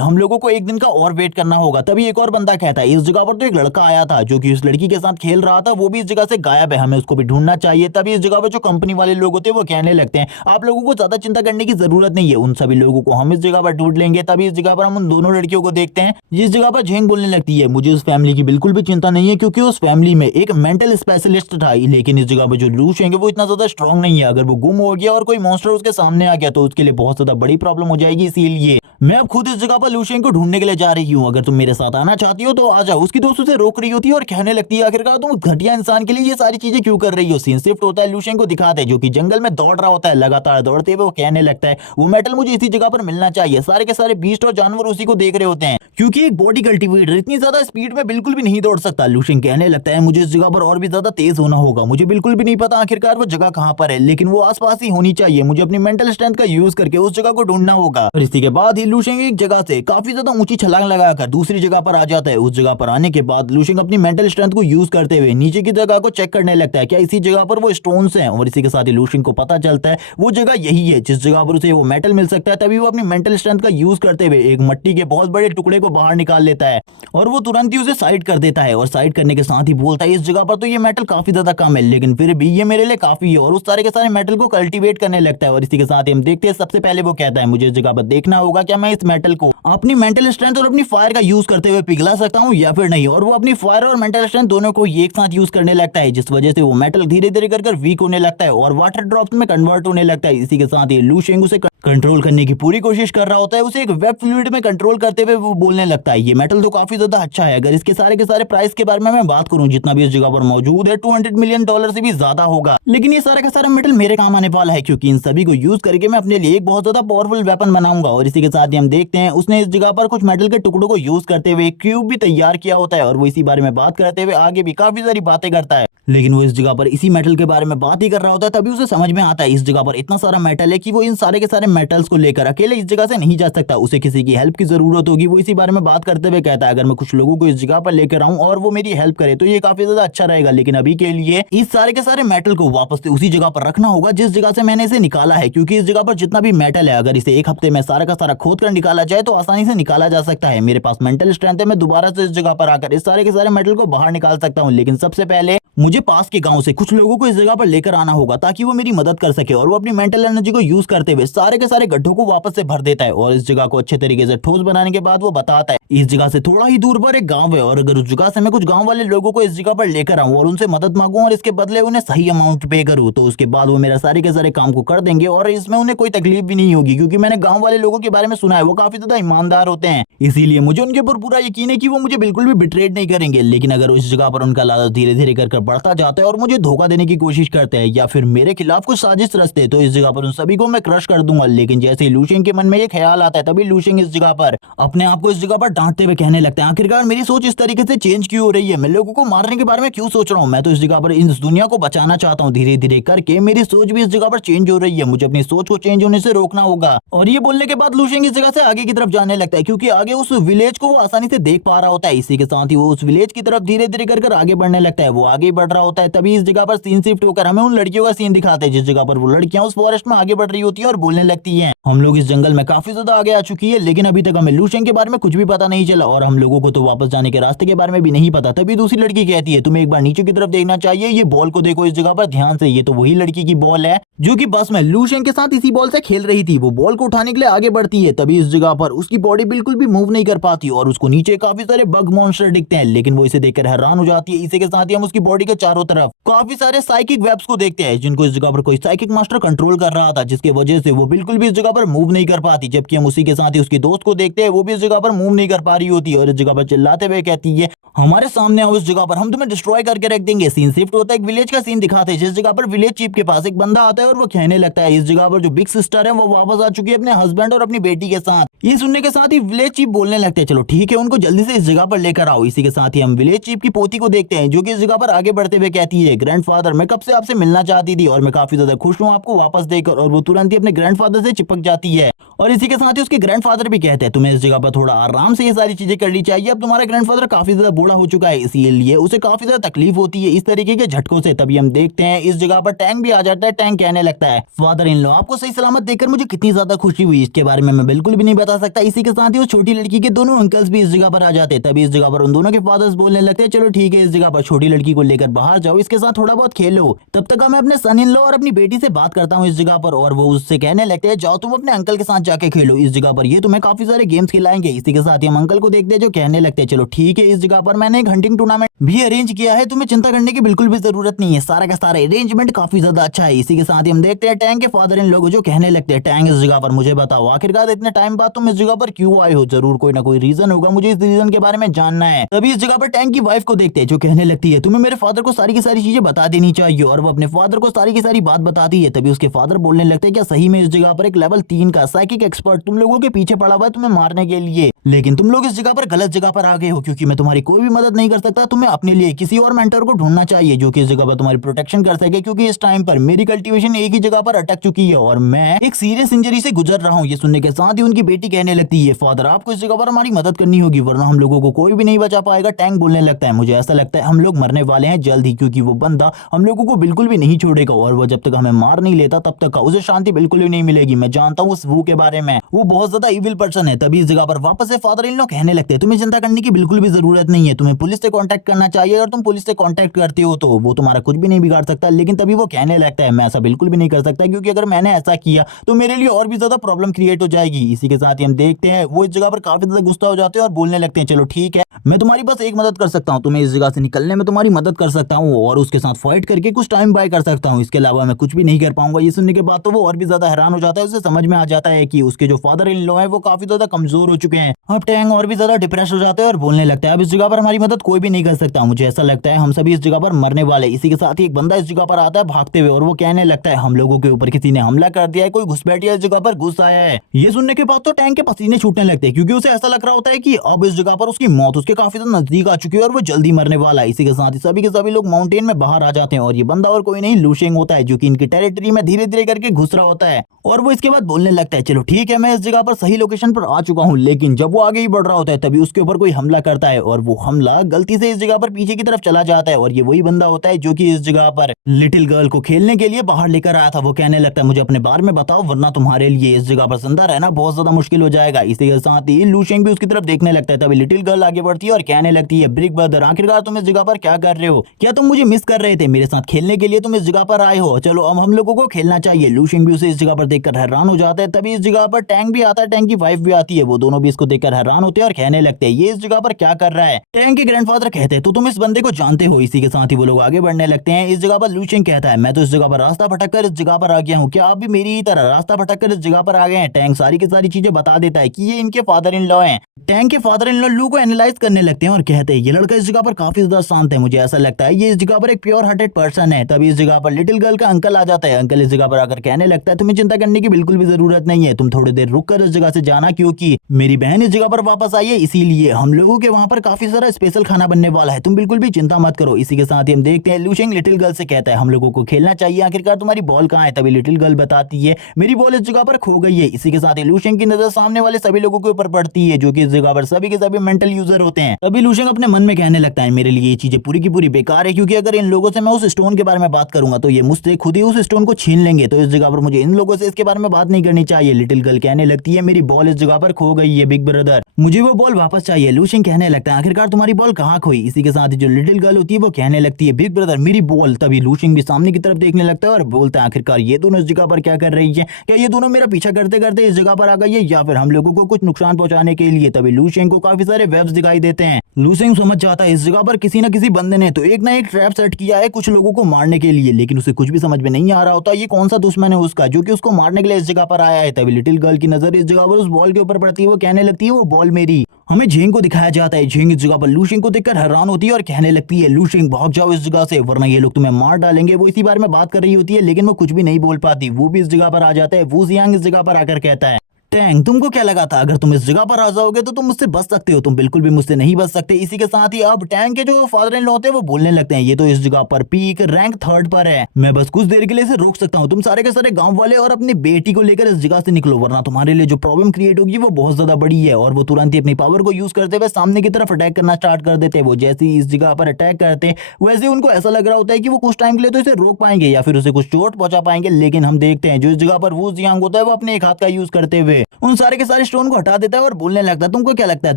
हम लोगों को एक दिन का और वेट करना होगा। तभी एक और बंदा कहता है इस जगह पर तो एक लड़का आया था जो कि उस लड़की के साथ खेल रहा था, वो भी इस जगह से गायब है, हमें उसको भी ढूंढना चाहिए। तभी इस जगह पर जो कंपनी वाले लोग होते हैं वो कहने लगते हैं आप लोगों को ज्यादा चिंता करने की जरूरत नहीं है, उन सभी लोगों को हम इस जगह पर ढूंढ लेंगे। तभी इस जगह पर हम उन दोनों लड़कियों को देखते हैं जिस जगह पर जेंग बोलने लगती है मुझे उस फैमिली की बिल्कुल भी चिंता नहीं है क्योंकि उस फैमिली में एक मेंटल स्पेशलिस्ट था, लेकिन इस जगह पर जो लूशेंग है वो इतना ज्यादा स्ट्रांग नहीं है, अगर वो गुम हो गया और कोई मॉन्स्टर उसके सामने आ गया तो उसके लिए बहुत ज्यादा बड़ी प्रॉब्लम हो जाएगी। इसीलिए मैं अब खुद इस जगह पर लूशेंग को ढूंढने के लिए जा रही हूँ, अगर तुम मेरे साथ आना चाहती हो तो आ जाओ। उसकी दोस्त उसे रोक रही होती है और कहने लगती है आखिरकार तुम घटिया इंसान के लिए ये सारी चीजें क्यों कर रही हो। सीन शिफ्ट होता है, लूशेंग को दिखाते हैं जो कि जंगल में दौड़ रहा होता है, लगातार दौड़ते हुए वो कहने लगता है वो मेटल मुझे इसी जगह पर मिलना चाहिए। सारे के सारे बीस्ट और जानवर उसी को देख रहे होते हैं क्योंकि एक बॉडी कल्टीवेटर इतनी ज्यादा स्पीड में बिल्कुल भी नहीं दौड़ सकता। लूशेंग कहने लगता है मुझे इस जगह पर और भी ज्यादा तेज होना होगा, मुझे बिल्कुल भी नहीं पता आखिरकार वो जगह कहां पर है लेकिन वो आसपास ही होनी चाहिए, मुझे अपनी मेंटल स्ट्रेंथ का यूज करके उस जगह को ढूंढना होगा। और इसी के बाद ही लूशेंग एक जगह से काफी ज्यादा ऊंची छलांग लगाकर दूसरी जगह पर आ जाता है। उस जगह पर आने के बाद लूशेंग अपनी मेंटल स्ट्रेंथ को यूज करते हुए नीचे की जगह को चेक करने लगता है क्या इसी जगह पर वो स्टोन्स हैं। और इसी के साथ ही लूशेंग को पता चलता है वो जगह यही है जिस जगह पर उसे वो मेटल मिल सकता है। तभी वो अपनी मेंटल स्ट्रेंथ का यूज करते हुए एक मिट्टी के बहुत बड़े टुकड़े को बाहर निकाल लेता है और वो तुरंत ही उसे साइड कर देता है और साइड करने के साथ ही बोलता है इस जगह पर तो ये मेटल काफी ज्यादा कम है लेकिन फिर भी ये मेरे लिए काफी है, और उस सारे के सारे मेटल को कल्टीवेट करने लगता है। और इसी के साथ ही हम देखते हैं सबसे पहले वो कहता है मुझे इस जगह पर देखना होगा क्या मैं इस मेटल को अपनी मेंटल स्ट्रेंथ और अपनी फायर का यूज करते हुए पिघला सकता हूँ या फिर नहीं। और वो अपनी फायर और मेंटल स्ट्रेंथ दोनों को एक साथ यूज करने लगता है जिस वजह से वो मेटल धीरे धीरे कर वीक होने लगता है और वाटर ड्रॉप्स में कन्वर्ट होने लगता है। इसी के साथ ही लूशेंग उसे कंट्रोल करने की पूरी कोशिश कर रहा होता है, उसे एक वेब फ्लूइड में कंट्रोल करते हुए वो बोलने लगता है ये मेटल तो काफी ज्यादा अच्छा है, अगर इसके सारे के सारे प्राइस के बारे में मैं बात करूं जितना भी इस जगह पर मौजूद है $200 मिलियन से भी ज्यादा होगा, लेकिन ये सारा का सारा मेटल मेरे काम आने वाला है क्योंकि इन सभी को यूज करके मैं अपने लिए एक बहुत ज्यादा पावरफुल वेपन बनाऊंगा। और इसी के साथ ही हम देखते हैं उसने इस जगह पर कुछ मेटल के टुकड़ों को यूज करते हुए एक क्यूब भी तैयार किया होता है और वो इसी बारे में बात करते हुए आगे भी काफी सारी बातें करता है, लेकिन वो इस जगह पर इसी मेटल के बारे में बात ही कर रहा होता है। तभी उसे समझ में आता है इस जगह पर इतना सारा मेटल है कि वो इन सारे के सारे मेटल्स को लेकर अकेले इस जगह से नहीं जा सकता, उसे किसी की हेल्प की जरूरत होगी। वो इसी बारे में बात करते हुए कहता है अगर मैं कुछ लोगों को इस जगह पर लेकर आऊं और वो मेरी हेल्प करे तो ये काफी ज्यादा अच्छा रहेगा, लेकिन अभी के लिए इस सारे के सारे मेटल को वापस से उसी जगह पर रखना होगा जिस जगह से मैंने इसे निकाला है, क्योंकि इस जगह पर जितना भी मेटल है अगर इसे एक हफ्ते में सारा का सारा खोद कर निकाला जाए तो आसानी से निकाला जा सकता है। मेरे पास मेंटल स्ट्रेंथ है, मैं दोबारा से इस जगह पर आकर इस सारे के सारे मेटल को बाहर निकाल सकता हूँ, लेकिन सबसे पहले मुझे पास के गांव से कुछ लोगों को इस जगह पर लेकर आना होगा ताकि वो मेरी मदद कर सके और वो अपनी मेंटल एनर्जी को यूज करते हुए सारे के सारे गड्ढों को वापस से भर देता है और इस जगह को अच्छे तरीके से ठोस बनाने के बाद वो बताता है इस जगह से थोड़ा ही दूर पर एक गांव है और अगर उस जगह से मैं कुछ गांव वाले लोगों को इस जगह पर लेकर आऊं और उनसे मदद मांगूं और इसके बदले उन्हें सही अमाउंट पे करूं तो उसके बाद वो मेरा सारे के सारे काम को कर देंगे और इसमें उन्हें कोई तकलीफ भी नहीं होगी, क्योंकि मैंने गांव वाले लोगों के बारे में सुना है वो काफी ज्यादा ईमानदार होते हैं, इसीलिए मुझे उनके ऊपर पूरा यकीन है कि वो मुझे बिल्कुल भी बिट्रेड नहीं करेंगे। लेकिन अगर उस जगह पर उनका लालच धीरे धीरे कर बढ़ता जाता है और मुझे धोखा देने की कोशिश करते हैं या फिर मेरे खिलाफ कुछ साजिश रचते हैं तो इस जगह पर उन सभी को मैं क्रश कर दूंगा। लेकिन जैसे ही लूशिंग के मन में ये ख्याल आता है तभी लूशिंग इस जगह पर अपने आप को इस जगह पर डांटते हुए कहने लगता है आखिरकार मेरी सोच इस तरीके से चेंज क्यों हो रही है, मैं लोगों को मारने के बारे में क्यों सोच रहा हूँ, मैं तो इस जगह पर इस दुनिया को बचाना चाहता हूँ। धीरे धीरे करके मेरी सोच भी इस जगह पर चेंज हो रही है, मुझे अपनी सोच को चेंज होने से रोकना होगा। और ये बोलने के बाद लूशिंग इस जगह से आगे की तरफ जाने लगता है क्योंकि आगे उस विलेज को वो आसानी से देख पा रहा होता है। इसी के साथ ही वो उस विलेज की तरफ धीरे धीरे कर आगे बढ़ने लगता है, वो आगे बढ़ रहा होता है। तभी इस जगह पर सीन शिफ्ट होकर हमें उन लड़कियों का सीन दिखाते हैं जिस जगह पर वो लड़कियां उस फॉरेस्ट में आगे बढ़ रही होती है और बोलने लगती है हम लोग इस जंगल में काफी ज्यादा आगे आ चुकी है लेकिन अभी तक हमें लूशिंग के बारे में कुछ भी पता नहीं चला और हम लोगों को तो वापस जाने के रास्ते के बारे में भी नहीं पता। तभी दूसरी लड़की कहती है तुम्हें एक बार नीचे की तरफ देखना चाहिए, ये बॉल को देखो इस जगह पर ध्यान से, ये तो वही लड़की की बॉल है जो कि बस में लूशिंग के साथ इसी बॉल से खेल रही थी। वो बॉल को उठाने के लिए आगे बढ़ती है, तभी इस जगह पर उसकी बॉडी बिल्कुल भी मूव नहीं कर पाती और उसको नीचे काफी सारे बग मॉन्स्टर दिखते हैं, लेकिन वो इसे देखकर हैरान हो जाती है। इसी के साथ ही हम उसकी बॉडी के चारों तरफ काफी सारे साइकिक वेब्स को देखते हैं जिनको इस जगह पर कोई साइकिक मास्टर कंट्रोल कर रहा था, जिसकी वजह से वो बिल्कुल भी इस जगह पर मूव नहीं कर पाती। जबकि हम उसी के साथ ही उसकी दोस्त को देखते हैं, वो भी इस जगह पर मूव नहीं कर पा रही होती है और इस जगह पर चिल्लाते हुए कहती है हमारे सामने आओ, इस जगह पर हम तुम्हें डिस्ट्रॉय करके रख देंगे। सीन शिफ्ट होता है, एक विलेज का सीन दिखाते हैं जिस जगह पर विलेज चीफ के पास एक बंदा आता है और वो कहने लगता है इस जगह पर जो बिग सिस्टर है वो वापस आ चुकी है अपने हस्बैंड और अपनी बेटी के साथ। ये सुनने के साथ ही विलेज चीफ बोलने लगते हैं चलो ठीक है उनको जल्दी से इस जगह पर लेकर आओ। इसी के साथ ही हम विलेज चीफ की पोती को देखते हैं जो कि इस जगह पर आगे बढ़ते हुए कहती है ग्रैंडफादर मैं कब से आपसे मिलना चाहती थी और मैं काफी ज्यादा खुश हूँ आपको वापस देकर, और वो तुरंत ही अपने ग्रैंडफादर से चिपक जाती है। और इसी के साथ ही उसके ग्रैंडफादर भी कहते हैं तुम्हें इस जगह पर थोड़ा आराम से ये सारी चीजें करनी चाहिए, अब तुम्हारा ग्रैंडफादर काफी ज्यादा बूढ़ा हो चुका है इसीलिए उसे काफी ज्यादा तकलीफ होती है इस तरीके के झटकों से। तभी हम देखते हैं इस जगह पर टैंक भी आ जाता है। टैंक कहने लगता है फादर इन लॉ आपको सही सलामत देखकर मुझे कितनी ज्यादा खुशी हुई, इसके बारे में मैं बिल्कुल भी नहीं बता सकता। इसी के साथ ही उस छोटी लड़की के दोनों अंकल्स भी इस जगह पर आ जाते हैं। तभी इस जगह पर उन दोनों के फादर्स बोलने लगते हैं चलो ठीक है इस जगह पर छोटी लड़की को लेकर बाहर जाओ, इसके साथ थोड़ा बहुत खेलो, तब तक मैं अपने सन इन लॉ और अपनी बेटी से बात करता हूँ इस जगह पर। और वो उससे कहने लगते हैं जाओ तुम अपने अंकल के साथ जाके खेलो इस जगह पर, ये तुम्हें काफी सारे गेम्स खिलाएंगे। इसी के साथ ही हम अंकल को देखते हैं जो कहने लगते हैं चलो ठीक है इस जगह पर मैंने एक हंटिंग टूर्नामेंट भी अरेंज किया है, तुम्हें चिंता करने की बिल्कुल भी जरूरत नहीं है, सारा का सारा अरेंजमेंट काफी ज्यादा अच्छा है। इसी के साथ ही हम देखते हैं टैंक के फादर इन लोग जो कहने लगते हैं टैंक इस जगह पर मुझे बताओ आखिरकार इतने टाइम बाद तुम इस जगह पर क्यों आए हो, जरूर कोई ना कोई रीजन होगा, मुझे इस रीजन के बारे में जानना है। तभी इस जगह पर टैंक की वाइफ को देखते हैं जो कहने लगती है तुम्हें मेरे फादर को सारी की सारी चीजें बता देनी चाहिए, और वो अपने फादर को सारी की सारी बात बताती है। तभी उसके फादर बोलने लगते हैं क्या सही में इस जगह पर एक लेवल 3 का साइकिक एक्सपर्ट तुम लोगों के पीछे पड़ा हुआ है तुम्हें मारने के लिए, लेकिन तुम लोग इस जगह पर गलत जगह पर आ गए हो क्योंकि मैं तुम्हारी कोई भी मदद नहीं कर सकता, तुम्हें अपने लिए किसी और मेंटर को ढूंढना चाहिए जो कि इस जगह पर तुम्हारी प्रोटेक्शन कर सके, क्योंकि इस टाइम पर मेरी कल्टीवेशन एक ही जगह पर अटक चुकी है और मैं एक सीरियस इंजरी से गुजर रहा हूँ। ये सुनने के साथ ही उनकी बेटी कहने लगती है फादर आपको इस जगह पर हमारी मदद करनी होगी वरना हम लोगों को कोई भी नहीं बचा पाएगा। टैंक बोलने लगता है मुझे ऐसा लगता है हम लोग मरने वाले हैं जल्द ही, क्योंकि वो बंदा हम लोगों को बिल्कुल भी नहीं छोड़ेगा और वो जब तक हमें मार नहीं लेता तब तक उसे शांति बिल्कुल भी नहीं मिलेगी। मैं जानता हूँ उस वो के बारे में, वो बहुत ज्यादा इविल पर्सन है। तभी इस जगह पर वापस से फादर इन लॉ कहने लगते हैं तुम्हें चिंता करने की बिल्कुल भी जरूरत नहीं है, तुम्हें पुलिस से कांटेक्ट करना चाहिए, अगर तुम पुलिस से कांटेक्ट करते हो तो वो तुम्हारा कुछ भी नहीं बिगाड़ सकता। लेकिन तभी वो कहने लगता है मैं ऐसा बिल्कुल भी नहीं कर सकता क्योंकि अगर मैंने ऐसा किया तो मेरे लिए और भी ज्यादा प्रॉब्लम क्रिएट हो जाएगी। इसी के साथ ही हम देखते हैं वो इस जगह पर काफी ज्यादा गुस्सा हो जाते हैं और बोलने लगते हैं चलो ठीक है मैं तुम्हारी बस एक मदद कर सकता हूँ, तुम्हें इस जगह से निकलने में तुम्हारी मदद कर सकता हूँ और उसके साथ फाइट करके कुछ टाइम बाय कर सकता हूँ, इसके अलावा मैं कुछ भी नहीं कर पाऊंगा। ये सुनने के बाद तो वो और भी ज्यादा हैरान हो जाता है, उसे समझ में आ जाता है कि उसके जो फादर इन लॉ है वो काफी ज्यादा कमजोर हो चुके हैं। अब टैंग और भी ज्यादा डिप्रेस हो जाता है और बोलने लगता है अब इस जगह पर हमारी मदद कोई भी नहीं कर सकता, मुझे ऐसा लगता है हम सभी इस जगह पर मरने वाले। इसी के साथ ही एक बंदा इस जगह पर आता है भागते हुए और वो कहने लगता है हम लोगों के ऊपर किसी ने हमला कर दिया है, कोई घुसपैठिया इस जगह पर घुस आया है। ये सुनने के बाद तो टैंक के पसीने छूटने लगते हैं क्योंकि उसे ऐसा लग रहा होता है कि अब इस जगह पर उसकी मौत उसके उसके काफी ज्यादा नजदीक आ चुकी है और वो जल्दी मरने वाला है। इसी के साथ ही सभी के सभी लोग माउंटेन में बाहर आ जाते हैं और ये बंदा और कोई नहीं लूशेंग होता है, जो कि इनकी टेरिटरी में धीरे धीरे करके घुस रहा होता है। और वो इसके बाद बोलने लगता है, चलो ठीक है, मैं इस जगह पर सही लोकेशन पर आ चुका हूँ। लेकिन जब वो आगे ही बढ़ रहा होता है तभी उसके ऊपर कोई हमला करता है और वो हमला गलती से इस जगह पर पीछे की तरफ चला जाता है। और ये वही बंदा होता है जो कि इस जगह पर लिटिल गर्ल को खेलने के लिए बाहर लेकर आया था। वो कहने लगता है, मुझे अपने बारे में बताओ, वरना तुम्हारे लिए इस जगह पर जिंदा रहना बहुत ज्यादा मुश्किल हो जाएगा। इसी के साथ ही लूशेंग भी उसकी तरफ देखने लगता है। तभी लिटिल गर्ल आगे बढ़ती है और कहने लगती है, बिग ब्रदर, आखिरकार तुम इस जगह पर क्या कर रहे हो? क्या तुम मुझे मिस कर रहे थे? मेरे साथ खेलने के लिए तुम इस जगह पर आए हो? चलो अब हम लोगों को खेलना चाहिए। लूशेंग भी उसे इस जगह पर देखकर हैरान हो जाता है। तभी इस जगह पर टैंक भी आता है, टैंक की वाइफ भी आती है। वो दोनों भी इसको देखकर हैरान होते हैं और कहने लगते हैं, ये इस जगह पर क्या कर रहा है? टैंक के ग्रैंडफादर कहते हैं, तो तुम इस बंदे को जानते हो? इसी के साथ ही वो लोग आगे बढ़ने लगते हैं। इस जगह पर लूशेंग कहता है, मैं तो इस जगह पर रास्ता भटक कर इस जगह पर आ गया हूँ, क्या आप भी मेरी ही तरह रास्ता भटक कर इस जगह पर आ गए हैं? टैंक सारी की सारी चीजें बता देता है कि ये इनके फादर इन लॉ हैं। टैंक के फादर इन लॉ लू को एनालाइज करने लगते हैं और कहते हैं, ये लड़का इस जगह पर काफी ज्यादा शांत है, मुझे ऐसा लगता है ये इस जगह पर एक प्योर हार्टेड पर्सन है। तभी इस जगह पर लिटिल गर्ल का अंकल आ जाता है। अंकल इस जगह पर आकर कहने लगता है, तुम्हें चिंता करने की बिल्कुल भी जरूरत नहीं है, तुम थोड़ी देर रुक कर इस जगह से जाना, क्योंकि मेरी बहन इस जगह पर वापस आई है, इसीलिए हम लोगों के वहां पर काफी सारा स्पेशल खाना बनने वाला है, तुम बिल्कुल भी चिंता मत करो। इसी के साथ ही हम देखते हैं लूशेंग लिटिल गर्ल से कहता है, हम लोगों को खेलना चाहिए, आखिरकार तुम्हारी बॉल कहाँ है? तभी लिटिल गर्ल बताती है, मेरी बॉल इस जगह पर खो गई है। इसी के साथ ही लूशेंग की नजर सामने वाले सभी लोगों के ऊपर पड़ती है, जो कि इस जगह पर सभी के सभी मेंटल यूजर होते हैं। तभी लूशेंग अपने मन में कहने लगता है, मेरे लिए ये चीजें पूरी की पूरी बेकार है, क्योंकि अगर इन लोगों से मैं उस स्टोन के बारे में बात करूंगा तो ये मुझसे खुद ही उस स्टोन को छीन लेंगे, तो इस जगह पर मुझे इन लोगों से इसके बारे में बात नहीं करनी चाहिए। लिटिल गर्ल कहने लगती है, मेरी बॉल इस जगह पर खो गई है बिग ब्रदर, मुझे वो बॉल वापस चाहिए। लूशेंग कहने लगता है, आखिरकार तुम्हारी बॉल कहाँ खोई? इसी के साथ ही जो लिटिल गर्ल होती है वो कहने लगती है, बिग ब्रदर मेरी बॉल। तभी लूशेंग भी सामने की तरफ देखने लगता है और बोलता है, आखिरकार ये दोनों इस जगह पर क्या कर रही है? क्या ये दोनों मेरा पीछा करते करते इस जगह पर आ गई है, या फिर हम लोगों को कुछ नुकसान पहुंचाने के लिए? तभी लूशेंग को काफी सारे वेब्स दिखाई देते हैं। लूशेंग समझ जाता है इस जगह पर किसी न किसी बंदे ने तो एक ना एक ट्रैप सेट किया है कुछ लोगों को मारने के लिए, लेकिन उसे कुछ भी समझ में नहीं आ रहा होता ये कौन सा दुश्मन है उसका जो कि उसको मारने के लिए इस जगह पर आया है। तभी लिटिल गर्ल की नजर इस जगह पर उस बॉल के ऊपर पड़ती है। वो कहने लगती है, वो बॉल मेरी। हमें झेंग को दिखाया जाता है। झेंग इस जगह पर लूशेंग को देखकर हैरान होती है और कहने लगती है, लूशेंग भाग जाओ इस जगह से, वरना ये लोग तुम्हें मार डालेंगे। वो इसी बारे में बात कर रही होती है, लेकिन वो कुछ भी नहीं बोल पाती। वो भी इस जगह पर आ जाता है। वू जियांग इस जगह पर आकर कहता है, टैंग तुमको क्या लगा था अगर तुम इस जगह पर आ जाओगे तो तुम मुझसे बच सकते हो? तुम बिल्कुल भी मुझसे नहीं बच सकते। इसी के साथ ही अब टैंग के जो फादर इन लॉ होते हैं वो बोलने लगते हैं, ये तो इस जगह पर पीक रैंक 3rd पर है, मैं बस कुछ देर के लिए इसे रोक सकता हूँ। तुम सारे के सारे गांव वाले और अपनी बेटी को लेकर इस जगह से निकलो, वरना तुम्हारे लिए जो प्रॉब्लम क्रिएट होगी वो बहुत ज्यादा बड़ी है। और वो तुरंत ही अपनी पावर को यूज करते हुए सामने की तरफ अटैक करना स्टार्ट कर देते हैं। वो जैसे ही इस जगह पर अटैक करते वैसे उनको ऐसा लग रहा होता है कि वो कुछ टाइम के लिए तो इसे रोक पाएंगे या फिर उसे कुछ चोट पहुंचा पाएंगे, लेकिन हम देखते हैं जो इस जगह पर वू जियांग होता है वो अपने एक हाथ का यूज करते हुए उन सारे के सारे स्टोन को हटा देता है और बोलने लगता है, तुमको क्या लगता है